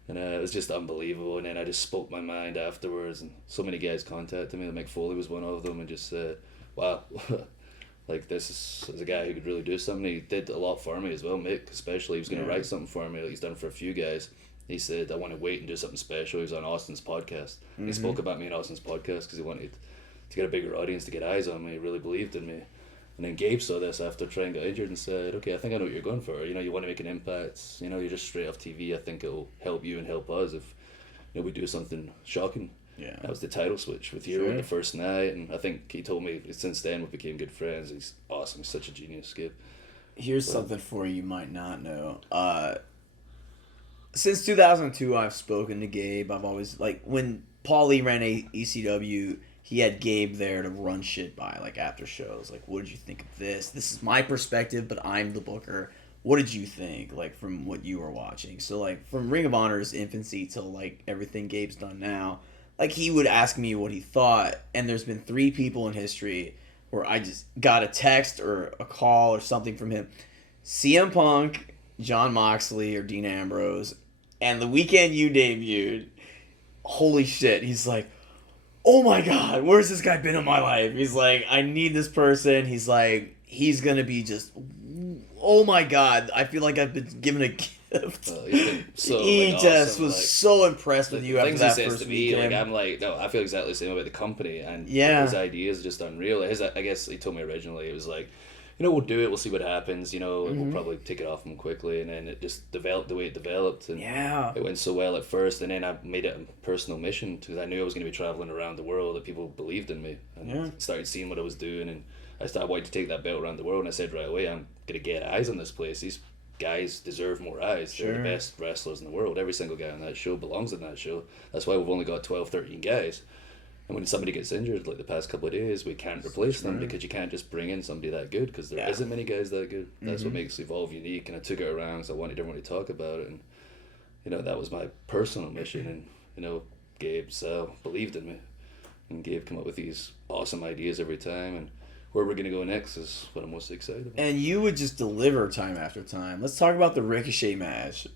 And it was just unbelievable. And then I just spoke my mind afterwards. And so many guys contacted me. Mick Foley was one of them. And just said, wow, like, this is a guy who could really do something. He did a lot for me as well, Mick, especially. He was going to write something for me like he's done for a few guys. He said, I want to wait and do something special. He was on Austin's podcast. Mm-hmm. He spoke about me on Austin's podcast because he wanted to get a bigger audience, to get eyes on me. He really believed in me. And then Gabe saw this after trying to get injured and said, okay, I think I know what you're going for. You know, you want to make an impact. You know, you're just straight off TV. I think it'll help you and help us if, you know, we do something shocking. Yeah. That was the title switch with Hero the first night. And I think he told me since then we became good friends. He's awesome. He's such a genius, Gabe. Here's something for you might not know. Since 2002, I've spoken to Gabe. I've always, like, when Paul Lee ran ECW, he had Gabe there to run shit by, like, after shows. Like, what did you think of this? This is my perspective, but I'm the booker. What did you think, like, from what you were watching? So, like, from Ring of Honor's infancy till, like, everything Gabe's done now, like, he would ask me what he thought, and there's been 3 people in history where I just got a text or a call or something from him. CM Punk, Jon Moxley, or Dean Ambrose, and the weekend you debuted, holy shit, he's like, oh my god, where's this guy been in my life? He's like, I need this person. He's like, he's gonna be just, oh my god, I feel like I've been given a gift. He just awesome. was like, so impressed with you after that first weekend. Like, I'm like, no, I feel exactly the same about the company, and his ideas are just unreal. I guess he told me originally, it was like, you know, we'll do it, we'll see what happens, you know, we'll probably take it off him quickly, and then it just developed the way it developed, and it went so well at first, and then I made it a personal mission, because I knew I was going to be traveling around the world, that people believed in me, and started seeing what I was doing, and I started wanting to take that belt around the world, and I said right away, I'm going to get eyes on this place. These guys deserve more eyes. They're the best wrestlers in the world. Every single guy on that show belongs in that show. That's why we've only got 12, 13 guys. And when somebody gets injured, like the past couple of days, we can't replace them because you can't just bring in somebody that good, because there isn't many guys that good. That's what makes Evolve unique, and I took it around because I wanted everyone to talk about it, and, you know, that was my personal mission, and, you know, Gabe believed in me, and Gabe came up with these awesome ideas every time, and where we're gonna go next is what I'm most excited about. And you would just deliver time after time. Let's talk about the Ricochet match.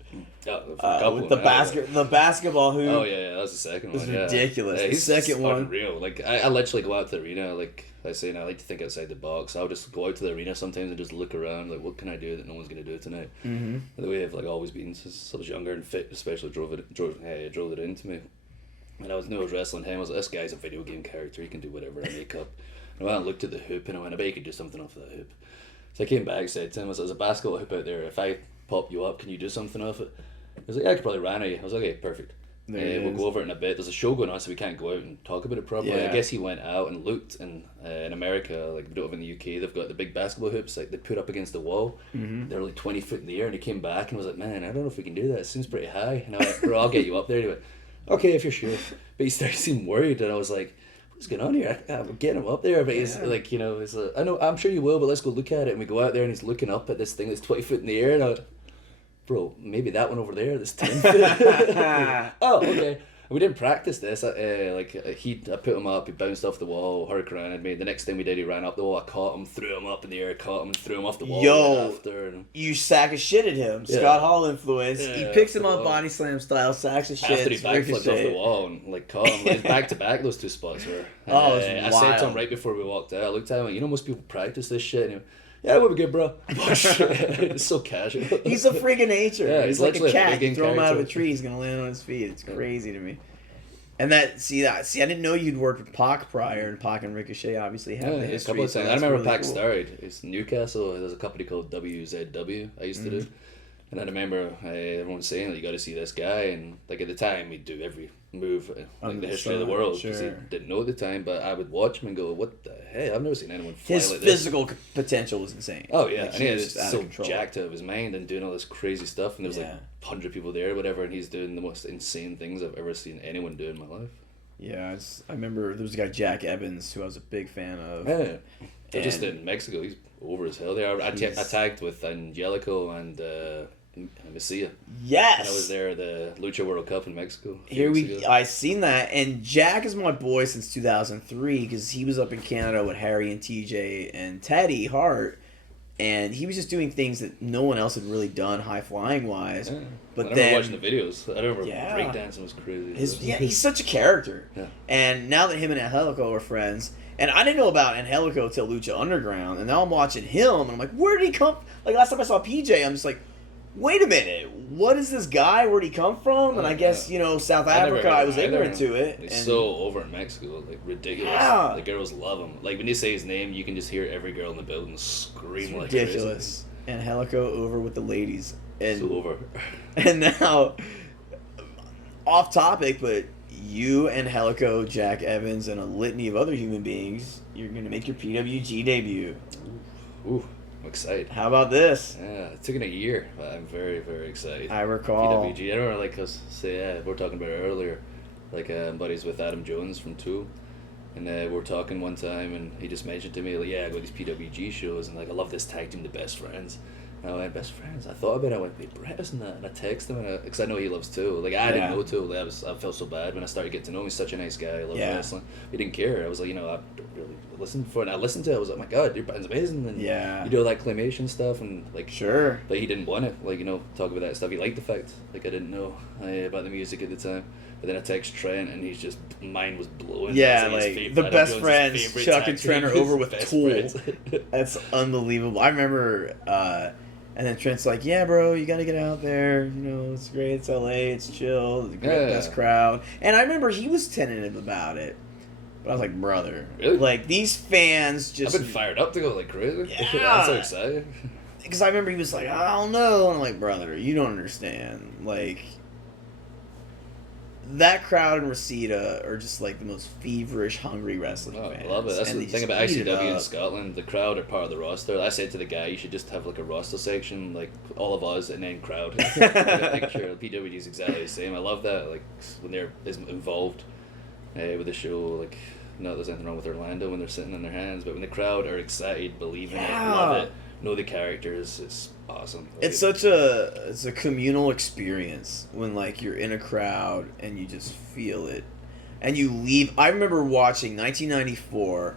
With the basketball hoop. Oh yeah, that was the second one. It was ridiculous. Yeah, the second one, unreal. Like I literally go out to the arena. Like I say, and I like to think outside the box. I'll just go out to the arena sometimes and just look around. Like, what can I do that no one's gonna do tonight? Mm-hmm. The way I've like always been since I was younger and fit, especially drove it into me. And I was wrestling him. I was like, this guy's a video game character. He can do whatever I make up. And I went and looked at the hoop and I went, I bet you could do something off of that hoop. So I came back, said to him, I was like, there's a basketball hoop out there. If I pop you up, can you do something off it? He was like, yeah, I could probably run at you. I was like, okay, perfect. We'll go over it in a bit. There's a show going on, so we can't go out and talk about it properly. Yeah. I guess he went out and looked, and in America, like we don't have in the UK, they've got the big basketball hoops like they put up against the wall. Mm-hmm. They're like 20 foot in the air, and he came back and was like, man, I don't know if we can do that. It seems pretty high. And I went, bro, I'll get you up there. And he went, okay, if you're sure. But he started to seem worried, and I was like, what's going on here? I'm getting him up there, but he's like, you know, he's like, I know, I'm sure you will, but let's go look at it. And we go out there, and he's looking up at this thing that's 20 foot in the air, and I went, bro, maybe that one over there that's 10 foot. Oh, okay. We didn't practice this. I put him up. He bounced off the wall. Hurricane at me. The next thing we did, he ran up the wall. I caught him, threw him up in the air, caught him, and threw him off the wall. You sack of shit at him. Yeah. Scott Hall influence. He picks him up body slam style, sacks of shit. After he backflipped off the wall and like caught him, like, back to back. Those two spots were. I said to him right before we walked out. I looked at him. Like, you know, most people practice this shit. And he went, yeah, we'll be good, bro. It's so casual. He's a freak of nature. Yeah, he's like a cat. You throw him out of a character. tree, he's gonna land on his feet. It's crazy to me. And I didn't know you'd worked with Pac prior, and Pac and Ricochet obviously have the history. A couple of so times. I remember really Pac cool. started. It's Newcastle. There's a company called WZW I used to do. And I remember everyone saying that you got to see this guy, and like at the time we'd do every move like the history of the world because he didn't know at the time. But I would watch him and go, "What the hell? I've never seen anyone fly His like physical potential was insane. Oh yeah, like, and he was just so jacked out of his mind and doing all this crazy stuff. And there was like 100 people there, or whatever, and he's doing the most insane things I've ever seen anyone do in my life. Yeah, I remember there was a guy Jack Evans who I was a big fan of. Yeah, but just in Mexico, he's over as hell. There, I tagged with Angelico and Messia. Yes, and I was there at the Lucha World Cup in Mexico. I seen that, and Jack is my boy since 2003 because he was up in Canada with Harry and TJ and Teddy Hart, and he was just doing things that no one else had really done high flying wise. Yeah. But I then watching the videos, I remember breakdancing was crazy. He's such a character. Yeah. And now that him and Angelico are friends, and I didn't know about Angelico till Lucha Underground, and now I'm watching him, and I'm like, where did he come? Like last time I saw PJ, I'm just like, wait a minute, what is this guy? Where'd he come from? And I guess, South Africa, I was ignorant to it. He's so over in Mexico, like ridiculous. Yeah. The girls love him. Like when you say his name, you can just hear every girl in the building scream like ridiculous. Crazy. Angelico over with the ladies. And so over. And now, off topic, but you, Angelico, Jack Evans, and a litany of other human beings, you're going to make your PWG debut. Ooh. I'm excited. How about this? Yeah, it took a year, but I'm very, very excited. I recall. PWG. I remember, we were talking about it earlier. I'm buddies with Adam Jones from Tool. And we were talking one time, and he just mentioned to me, I go to these PWG shows, and I love this tag team, the Best Friends. And I went, Best Friends? I thought about it, I went, wait, Brett isn't that? And I texted him, because I know he loves Tool. I didn't know Tool. I felt so bad when I started getting to know him. He's such a nice guy. I love wrestling. He didn't care. I was like, I don't really listen for it. And I listened to it. I was like, my God, your band's amazing. And you do all that claymation stuff, and sure. But he didn't want to, talk about that stuff. He liked the fact, I didn't know about the music at the time. But then I text Trent, and he's just, mine was blowing. Yeah, the Best Friends, Chuck and Trent are over with Tool. That's unbelievable. I remember, and then Trent's like, yeah, bro, you got to get out there. It's great. It's LA. It's chill. It's the best crowd. And I remember he was tentative about it. But I was like, brother. Really? Like, these fans just... I've been fired up to go like crazy. Yeah. I'm so excited. Because I remember he was like, I don't know. And I'm like, brother, you don't understand. Like... That crowd in Reseda are just the most feverish, hungry wrestling fans. I love it. That's the thing about ICW in Scotland. The crowd are part of the roster. I said to the guy, you should just have a roster section, all of us, and then crowd. A picture. PWG is exactly the same. I love that. When they're involved with the show, not there's anything wrong with Orlando when they're sitting on their hands, but when the crowd are excited, believing it, love it, know the characters, it's awesome. It's a communal experience when you're in a crowd and you just feel it, and you leave. I remember watching 1994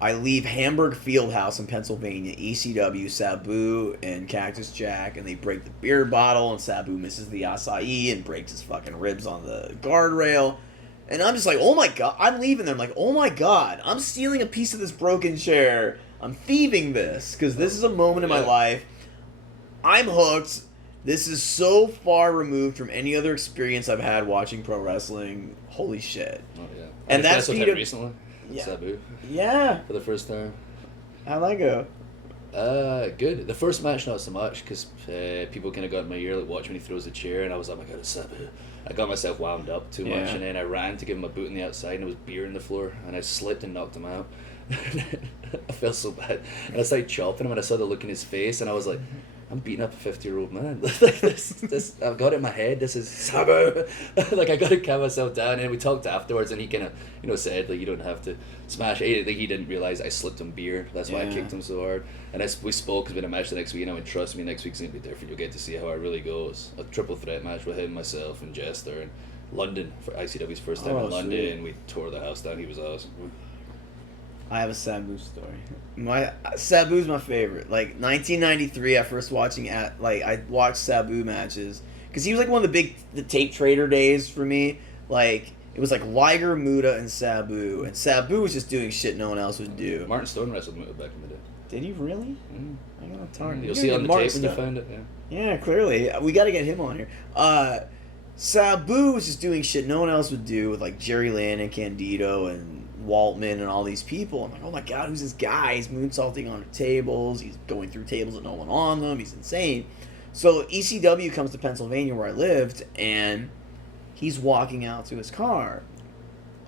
I leave Hamburg Fieldhouse in Pennsylvania, ECW, Sabu, and Cactus Jack, and they break the beer bottle, and Sabu misses the acai and breaks his fucking ribs on the guardrail. And I'm just like, oh my god, I'm leaving there. I'm like, oh my god, I'm stealing a piece of this broken chair. I'm thieving this, because this is a moment in my life. I'm hooked. This is so far removed from any other experience I've had watching pro wrestling. Holy shit. Oh, yeah. And that's what happened recently. Yeah. Sabu. Yeah. For the first time. How'd that go? Good. The first match, not so much, because people kind of got in my ear, like, watch when he throws the chair, and I was like, oh my god, it's Sabu. I got myself wound up too much, and then I ran to give him a boot on the outside, and there was beer on the floor, and I slipped and knocked him out. I felt so bad. And I started chopping him, and I saw the look in his face, and I was like, I'm beating up a 50-year-old man. Like this, I've got it in my head. This is Sabu. Like, I got to calm myself down. And we talked afterwards, and he kind of, said, like, you don't have to smash. Like, he didn't realize I slipped him beer. That's why I kicked him so hard. And we spoke because we had a match the next week, and I went, trust me, next week's gonna be different. You'll get to see how it really goes. A triple threat match with him, myself, and Jester in London for ICW's first time in London, and we tore the house down. He was awesome. I have a Sabu story. Sabu's my favorite. Like 1993, I first I watched Sabu matches because he was like one of the tape trader days for me. Like it was like Liger, Muta, and Sabu was just doing shit no one else would do. Martin Stone wrestled Muta back in the day. Did he really? I gotta talk. You'll see it on the tape when you find it. Yeah, clearly we got to get him on here. Sabu was just doing shit no one else would do with like Jerry Lynn and Candido and Waltman and all these people. I'm like, oh my god, who's this guy? He's moonsaulting on tables. He's going through tables with no one on them. He's insane. So ECW comes to Pennsylvania where I lived, and he's walking out to his car.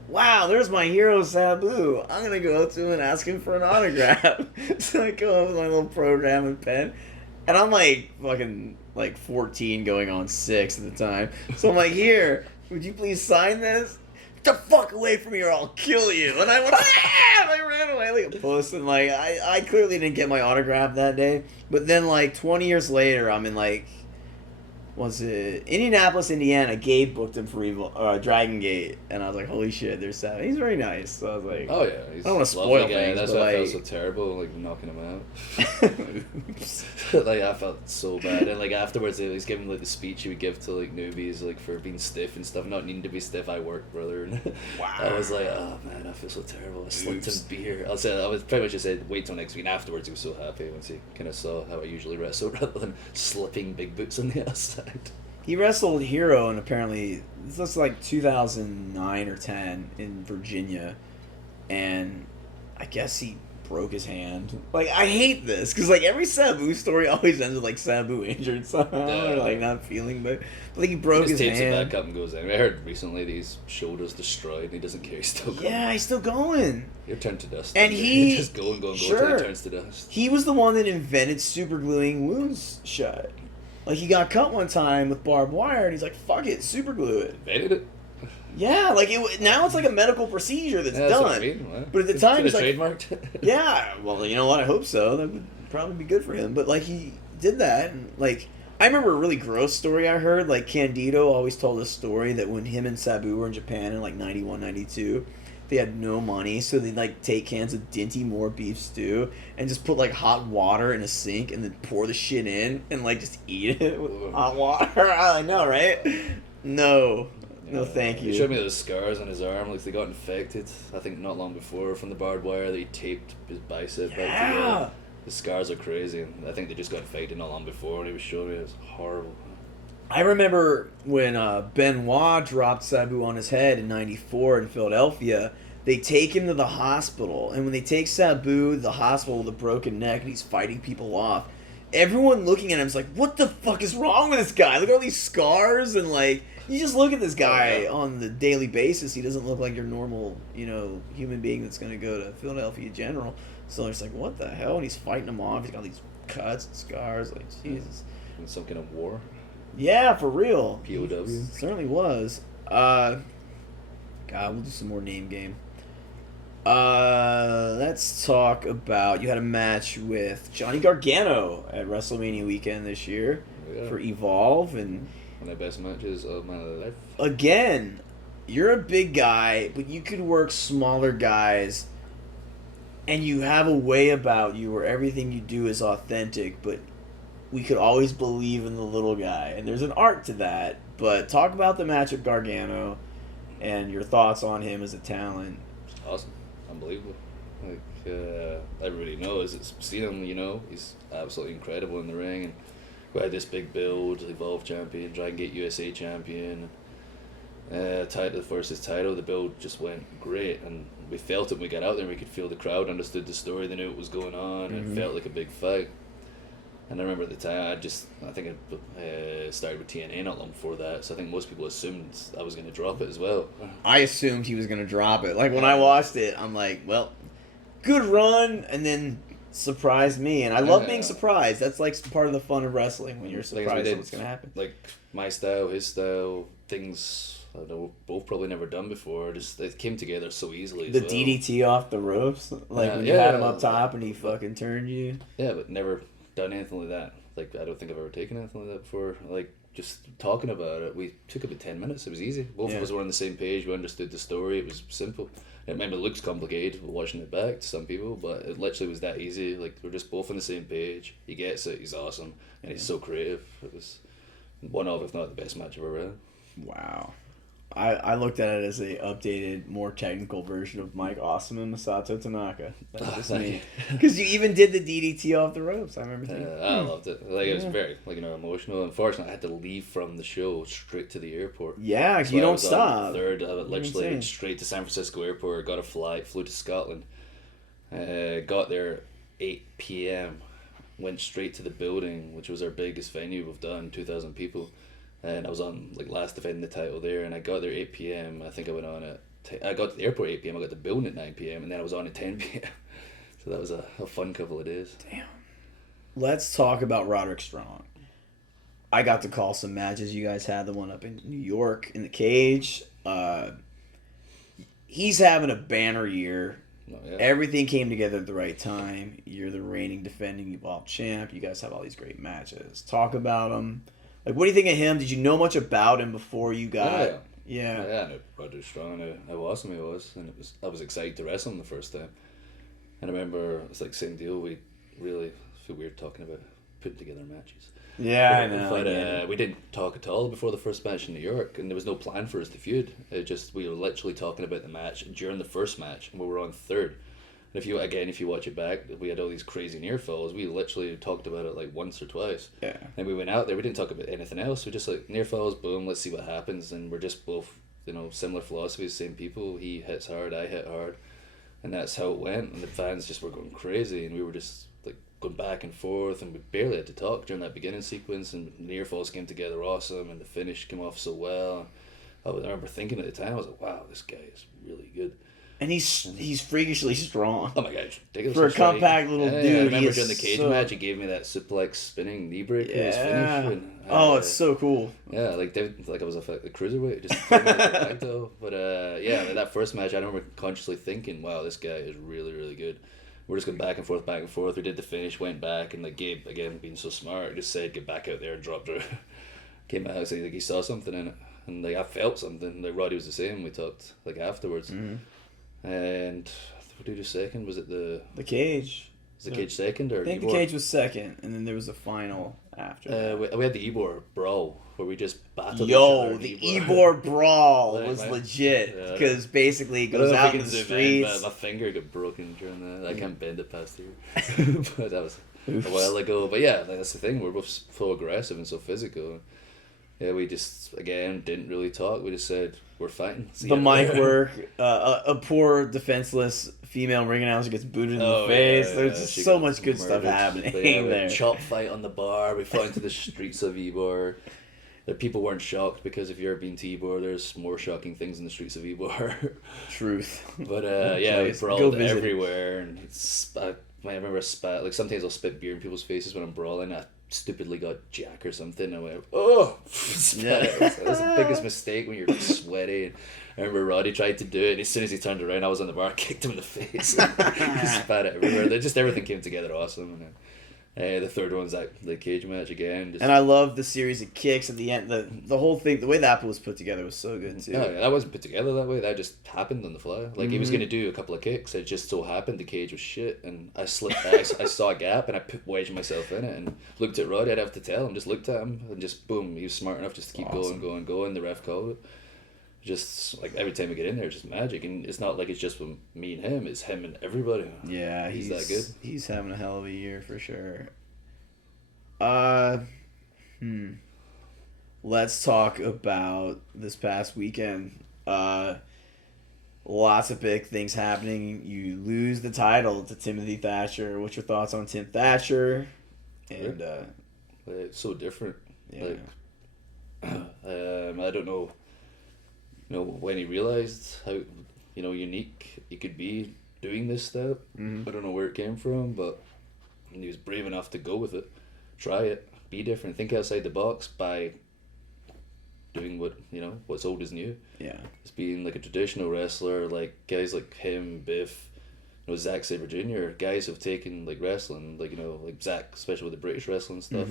Wow, there's my hero Sabu. I'm going to go up to him and ask him for an autograph. So I go up with my little program and pen. And I'm like fucking like 14 going on 6 at the time. So I'm like, here, would you please sign this? Get the fuck away from me or I'll kill you. And I went, and I ran away like a puss. And like, I clearly didn't get my autograph that day. But then like 20 years later, I'm in like, was it Indianapolis, Indiana? Gabe booked him for Dragon Gate, and I was like, "Holy shit, there's Sabu." He's very nice. So I was like, "Oh yeah, I don't want to spoil things." That's why I felt so terrible, like knocking him out. Like I felt so bad, and like afterwards, he was giving like the speech he would give to like newbies, like for being stiff and stuff, not needing to be stiff. I work, brother. And wow. I was like, "Oh man, I feel so terrible." I slipped him beer. I was pretty much just said, "Wait till next week." And afterwards, he was so happy once he kind of saw how I usually wrestle, rather than slipping big boots on the outside. He wrestled Hero, and apparently this was like 2009 or 10 in Virginia, and I guess he broke his hand. Like, I hate this because like every Sabu story always ends with like Sabu injured somehow or like not feeling, but like he broke his hand. He takes it back up and goes in. I heard recently that his shoulder's destroyed and he doesn't care. He's still going. Yeah, he's still going. He'll turn to dust. And he just go until he turns to dust. He was the one that invented super gluing wounds shut. Like, he got cut one time with barbed wire, and he's like, fuck it, super glue it. Invented it? Yeah, like, now it's like a medical procedure that's done. What I mean. Well, but at the time, he's like... trademarked? Yeah, well, you know what, I hope so. That would probably be good for him. But, like, he did that, and, like... I remember a really gross story I heard. Like, Candido always told a story that when him and Sabu were in Japan in, like, 91, 92... They had no money, so they'd like take cans of Dinty Moore beef stew and just put like hot water in a sink and then pour the shit in and like just eat it with hot water. I know, right? No, thank you. He showed me those scars on his arm, like they got infected. I think not long before from the barbed wire that he taped his bicep back together. The scars are crazy, and I think they just got infected not long before. And he was showing me it was horrible. I remember when Benoit dropped Sabu on his head in '94 in Philadelphia. They take him to the hospital, and when they take Sabu to the hospital with a broken neck and he's fighting people off, everyone looking at him is like, "What the fuck is wrong with this guy? Look at all these scars!" And like, you just look at this guy on the daily basis. He doesn't look like your normal, human being that's going to go to Philadelphia General. So it's like, what the hell? And he's fighting them off. He's got these cuts and scars. Like, Jesus. In some kind of war. Yeah, for real. POW. Certainly was. God, we'll do some more name game. Let's talk about... You had a match with Johnny Gargano at WrestleMania weekend this year for Evolve. And one of the best matches of my life. Again, you're a big guy, but you could work smaller guys and you have a way about you where everything you do is authentic, but we could always believe in the little guy, and there's an art to that. But talk about the match with Gargano and your thoughts on him as a talent. Awesome. Unbelievable. Like, everybody knows it's seen him, you know, he's absolutely incredible in the ring, and we had this big build, Evolve champion, Dragon Gate USA champion, title versus title. The build just went great, and we felt it when we got out there. We could feel the crowd understood the story, they knew what was going on, and it felt like a big fight. And I remember at the time, I think I started with TNA not long before that, so I think most people assumed I was going to drop it as well. I assumed he was going to drop it. Like, when I watched it, I'm like, well, good run, and then surprised me. And I love being surprised. That's, like, part of the fun of wrestling, when you're surprised at what's going to happen. Like, my style, his style, things I don't know, both probably never done before. Just it came together so easily. The DDT off the ropes? Like, when you had him up top and he fucking turned you? Yeah, but never done anything like that. Like, I don't think I've ever taken anything like that before. Like, just talking about it, we took about 10 minutes. It was easy. Both of us were on the same page. We understood the story. It was simple. It maybe looks complicated watching it back to some people, but it literally was that easy. Like, we're just both on the same page. He gets it. He's awesome, and he's so creative. It was one of, if not the best match I've ever had. Wow. I looked at it as a updated, more technical version of Mike Awesome and Masato Tanaka. That's just me. Because you even did the DDT off the ropes. I remember thinking. I loved it. Like, it was very, like, you know, emotional. Unfortunately, I had to leave from the show straight to the airport. Yeah, so you don't stop. Third, I literally straight to San Francisco airport, got a flight, flew to Scotland, got there 8 p.m., went straight to the building, which was our biggest venue we've done, 2,000 people. And I was on, like, last defending the title there, and I got there 8 p.m. I think I went on at I got to the airport at 8 p.m. I got to the building at 9 p.m. and then I was on at 10 p.m. So that was a fun couple of days. Damn. Let's talk about Roderick Strong. I got to call some matches. You guys had the one up in New York in the cage. He's having a banner year. Oh, yeah. Everything came together at the right time. You're the reigning, defending Evolve champ. You guys have all these great matches. Talk about him. Like, what do you think of him? Did you know much about him before you got... Yeah. I knew Roderick Strong. I knew how awesome he was. And I was excited to wrestle him the first time. And I remember, it's like same deal. We really feel weird talking about putting together matches. Yeah, I know. But we didn't talk at all before the first match in New York. And there was no plan for us to feud. We were literally talking about the match during the first match. And we were on third. And if you watch it back, we had all these crazy near falls. We literally talked about it like once or twice. Yeah. And we went out there. We didn't talk about anything else. We just like near falls, boom. Let's see what happens. And we're just both, you know, similar philosophies, same people. He hits hard, I hit hard, and that's how it went. And the fans just were going crazy, and we were just like going back and forth, and we barely had to talk during that beginning sequence. And near falls came together awesome, and the finish came off so well. I remember thinking at the time, I was like, wow, this guy is really good. And he's freakishly strong. Oh my god, ridiculous. For a compact little dude. I remember during the cage match, he gave me that suplex spinning knee break in his finish. And, it's so cool. Yeah, like I was a cruiserweight, just threw me back though. But like that first match, I remember consciously thinking, wow, this guy is really, really good. We're just going back and forth. We did the finish, went back, and like Gabe, again, being so smart, just said, get back out there and dropped her. Came out, said like he saw something in it. And like I felt something. Like Roddy was the same. We talked like afterwards. Mm-hmm. And what did you do second? Was it the cage? Was the cage second or? I think the cage was second, and then there was a final after. We had the Ebor brawl where we just battled. The Ebor brawl was legit because basically it goes out in the streets. My finger got broken during that. I can't bend it past here. But that was a while ago. But yeah, that's the thing. We're both so aggressive and so physical. Yeah, we just, again, didn't really talk. We just said, we're fighting. The mic work, a poor, defenseless female ring announcer gets booted in the face. There's just so much good stuff happening there. Chop fight on the bar. We fought into the streets of Ybor. The people weren't shocked because if you've ever been to Ybor, there's more shocking things in the streets of Ybor. Truth. But we brawled everywhere. And I remember like sometimes I'll spit beer in people's faces when I'm brawling. I stupidly got Jack or something. I went, oh! That was the biggest mistake when you're sweaty. And I remember Roddy tried to do it, and as soon as he turned around, I was on the bar, kicked him in the face. He spat it everywhere. Just everything came together awesome. And The third one's the cage match again. And I love the series of kicks at the end. The whole thing, the way that was put together was so good too. No, that wasn't put together that way. That just happened on the fly. Like he was gonna do a couple of kicks. It just so happened the cage was shit, and I slipped. I saw a gap, and I wedged myself in it, and looked at Roddy. I'd have to tell him. Just looked at him, and just boom. He was smart enough just to keep going. The ref called it. Just like every time we get in there, it's just magic, and it's not like it's just with me and him. It's him and everybody. Yeah, he's that good. He's having a hell of a year for sure. Let's talk about this past weekend. Lots of big things happening. You lose the title to Timothy Thatcher. What's your thoughts on Tim Thatcher? And it's so different. Yeah. I don't know. When he realized how unique he could be doing this step. I don't know where it came from, but he was brave enough to go with it, try it, be different, think outside the box by doing what's old is new. Yeah, just being like a traditional wrestler, like guys like him, Biff, Zack Sabre Jr. Guys who've taken like wrestling, like Zack, especially with the British wrestling stuff.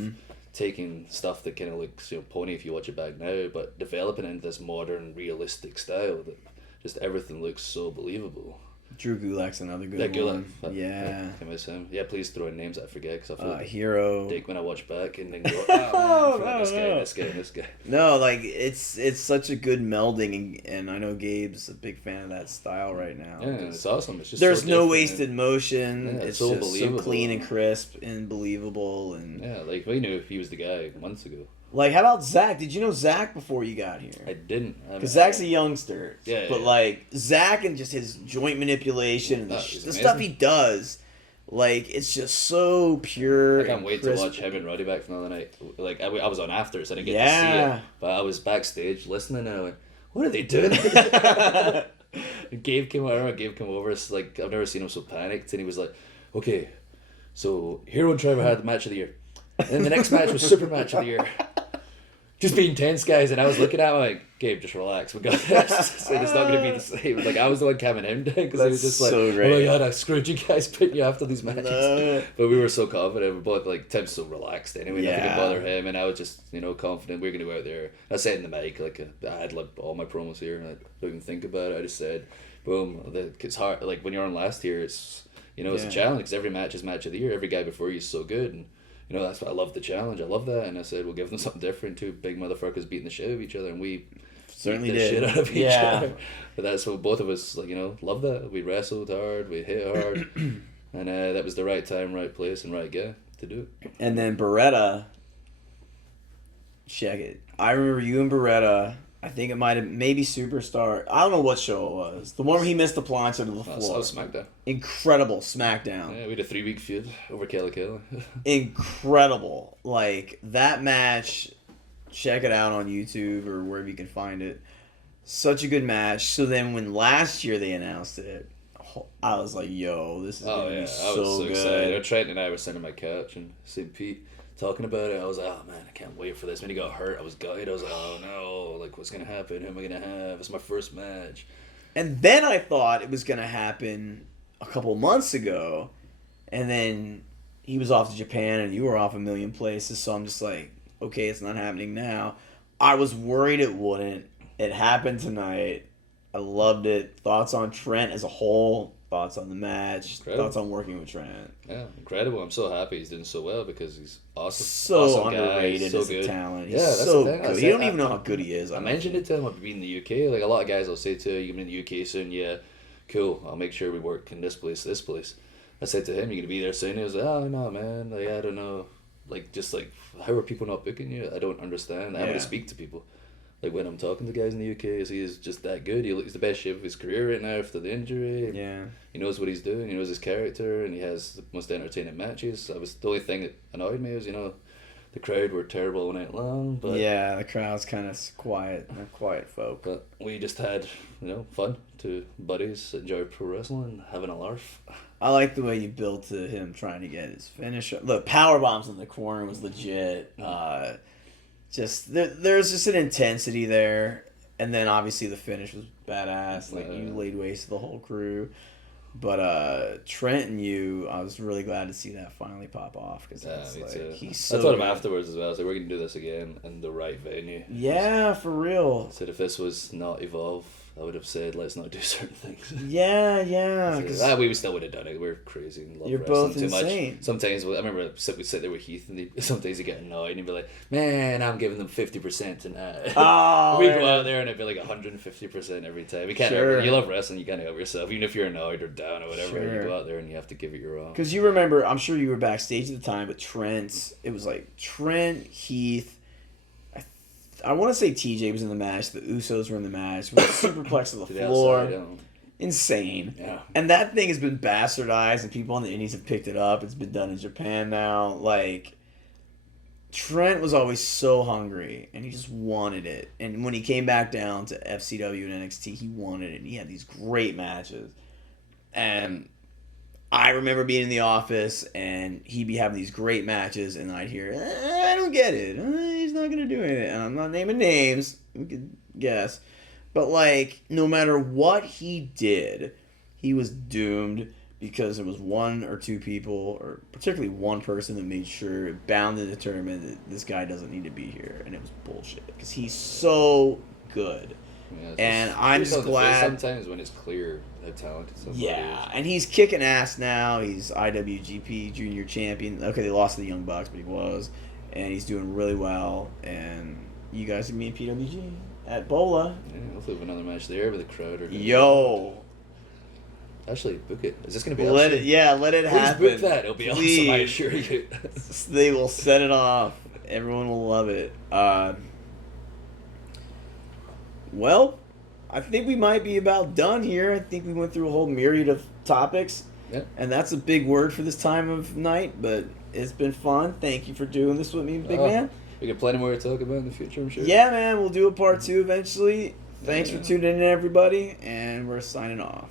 Taking stuff that kind of looks pony if you watch it back now, but developing it into this modern, realistic style that just everything looks so believable. Drew Gulak's another good one. Yeah. I miss him. Yeah, please throw in names that I forget because I feel like Hero. Dick when I watch back and then go, oh man, this guy. No, like it's such a good melding, and I know Gabe's a big fan of that style right now. Yeah, it's awesome. It's just there's so no wasted motion. Yeah, it's so just believable. so clean and crisp and believable. And yeah, like we knew he was the guy months ago. Like, how about Zach? Did you know Zach before you got here? I didn't. Because Zach's a youngster. Yeah. But, like, Zach and just his joint manipulation and the stuff he does, like, it's just so pure. I can't wait to watch him and Roddy back from the other night. Like, I was on after, so I didn't get to see it. But I was backstage listening, and I went, what are they doing? And Gabe came over. It's like, I've never seen him so panicked. And he was like, okay, so Hero and Trevor had the match of the year. And then the next match was Super Match of the Year. Just being tense, guys, and I was looking at him like, Gabe, just relax. We got this. It's not going to be the same. Like, I was the one calming him down because he was just like, oh my god, I screwed you guys putting you after these matches. No. But we were so confident. We both, like, Tim's so relaxed anyway. Nothing could bother him, and I was just, confident we were going to go out there. I said in the mic, like, I had like all my promos here, and I don't even think about it. I just said, boom. It's hard. Like, when you're on last year, it's, it's a challenge because every match is match of the year. Every guy before you is so good, and that's why I love the challenge. I love that, and I said we'll give them something different. Two big motherfuckers beating the shit out of each other, and we certainly beat the did shit out of each other. But that's what both of us love that. We wrestled hard, we hit hard, and that was the right time, right place, and right guy to do it. And then Beretta, check it. I remember you and Beretta. I think it might have maybe Superstar. I don't know what show it was. The one where he missed the plancha to the floor. That was SmackDown. Incredible SmackDown. Yeah, we had a 3-week feud over Kelly. Incredible. Like, that match, check it out on YouTube or wherever you can find it. Such a good match. So then when last year they announced it, I was like, yo, this is going to be so good. Excited. Trent and I were sitting on my couch in St. Pete talking about it. I was like, oh man, I can't wait for this. When he got hurt, I was gutted. I was like, oh no, like what's gonna happen? Who am I gonna have? It's my first match. And then I thought it was gonna happen a couple months ago, and then he was off to Japan and you were off a million places. So I'm just like, okay, it's not happening now. I was worried it wouldn't. It happened tonight. I loved it. Thoughts on Trent as a whole? Thoughts on the match? Incredible. Thoughts on working with Trent? Yeah, incredible. I'm so happy he's doing so well because he's awesome. So awesome underrated guy, as good. a talent. He's yeah, that's so the thing. good. You don't even know how good he is. I mentioned it to him about being in the UK. Like a lot of guys will say to you, "You're in the UK soon." Yeah, cool. I'll make sure we work in this place. I said to him, "You're gonna be there soon." He was like, "Oh no, man. Like I don't know. Like just like how are people not booking you? I don't understand. I want to speak to people." Like when I'm talking to guys in the UK, he is just that good. He's the best shape of his career right now after the injury. Yeah. He knows what he's doing. He knows his character, and he has the most entertaining matches. The only thing that annoyed me was, the crowd were terrible all night long. But yeah, the crowd's kind of quiet. They're quiet folk. But we just had, fun. Two buddies enjoy pro wrestling, having a laugh. I like the way you built to him trying to get his finish. Look, power bombs in the corner was legit. There's just an intensity there, and then obviously the finish was badass. Like you laid waste to the whole crew, But Trent and you, I was really glad to see that finally pop off because Me like, too. he's so I told him good. afterwards as well. I was like, we're going to do this again in the right venue. Yeah, for real. I said if this was not Evolve, I would have said let's not do certain things. Yeah. We still would have done it. We're crazy and love You're wrestling both too insane. much. Sometimes I remember we'd sit there with Heath, and sometimes he'd get annoyed and he'd be like, "Man, I'm giving them 50% tonight." Oh, we'd go out there and it'd be like 150% every time. You can't. Sure. You love wrestling. You can't help yourself. Even if you're annoyed or down or whatever, Sure. you go out there and you have to give it your all. Because you remember, I'm sure you were backstage at the time, but it was like Trent, Heath. I want to say TJ was in the match. The Usos were in the match. With superplex to the To the floor. outside, Insane. Yeah. And that thing has been bastardized, and people on the indies have picked it up. It's been done in Japan now. Like, Trent was always so hungry, and he just wanted it. And when he came back down to FCW and NXT, he wanted it. And he had these great matches. And I remember being in the office, and he'd be having these great matches, and I'd hear, I don't get it. He's not going to do anything. And I'm not naming names. We could guess. But, like, no matter what he did, he was doomed because there was one or two people, or particularly one person that made sure, bound and determined that this guy doesn't need to be here. And it was bullshit because he's so good. Yeah, And I'm just glad. Sometimes when it's clear how talented somebody is. Yeah, and he's kicking ass now. He's IWGP Junior Champion. Okay, they lost to the Young Bucks, but he was. And he's doing really well. And you guys can meet PWG at Bola. Yeah, hopefully we have another match there with the crowd. Yo. Actually, book it. Is this going to be Let awesome? it Please happen. book that. It'll be awesome, I Please. assure you. They will set it off. Everyone will love it. Well, I think we might be about done here. I think we went through a whole myriad of topics. Yeah. And that's a big word for this time of night, but it's been fun. Thank you for doing this with me, big man. We got plenty more to talk about in the future, I'm sure. Yeah, man. We'll do a part 2 eventually. Thanks for tuning in, everybody, and we're signing off.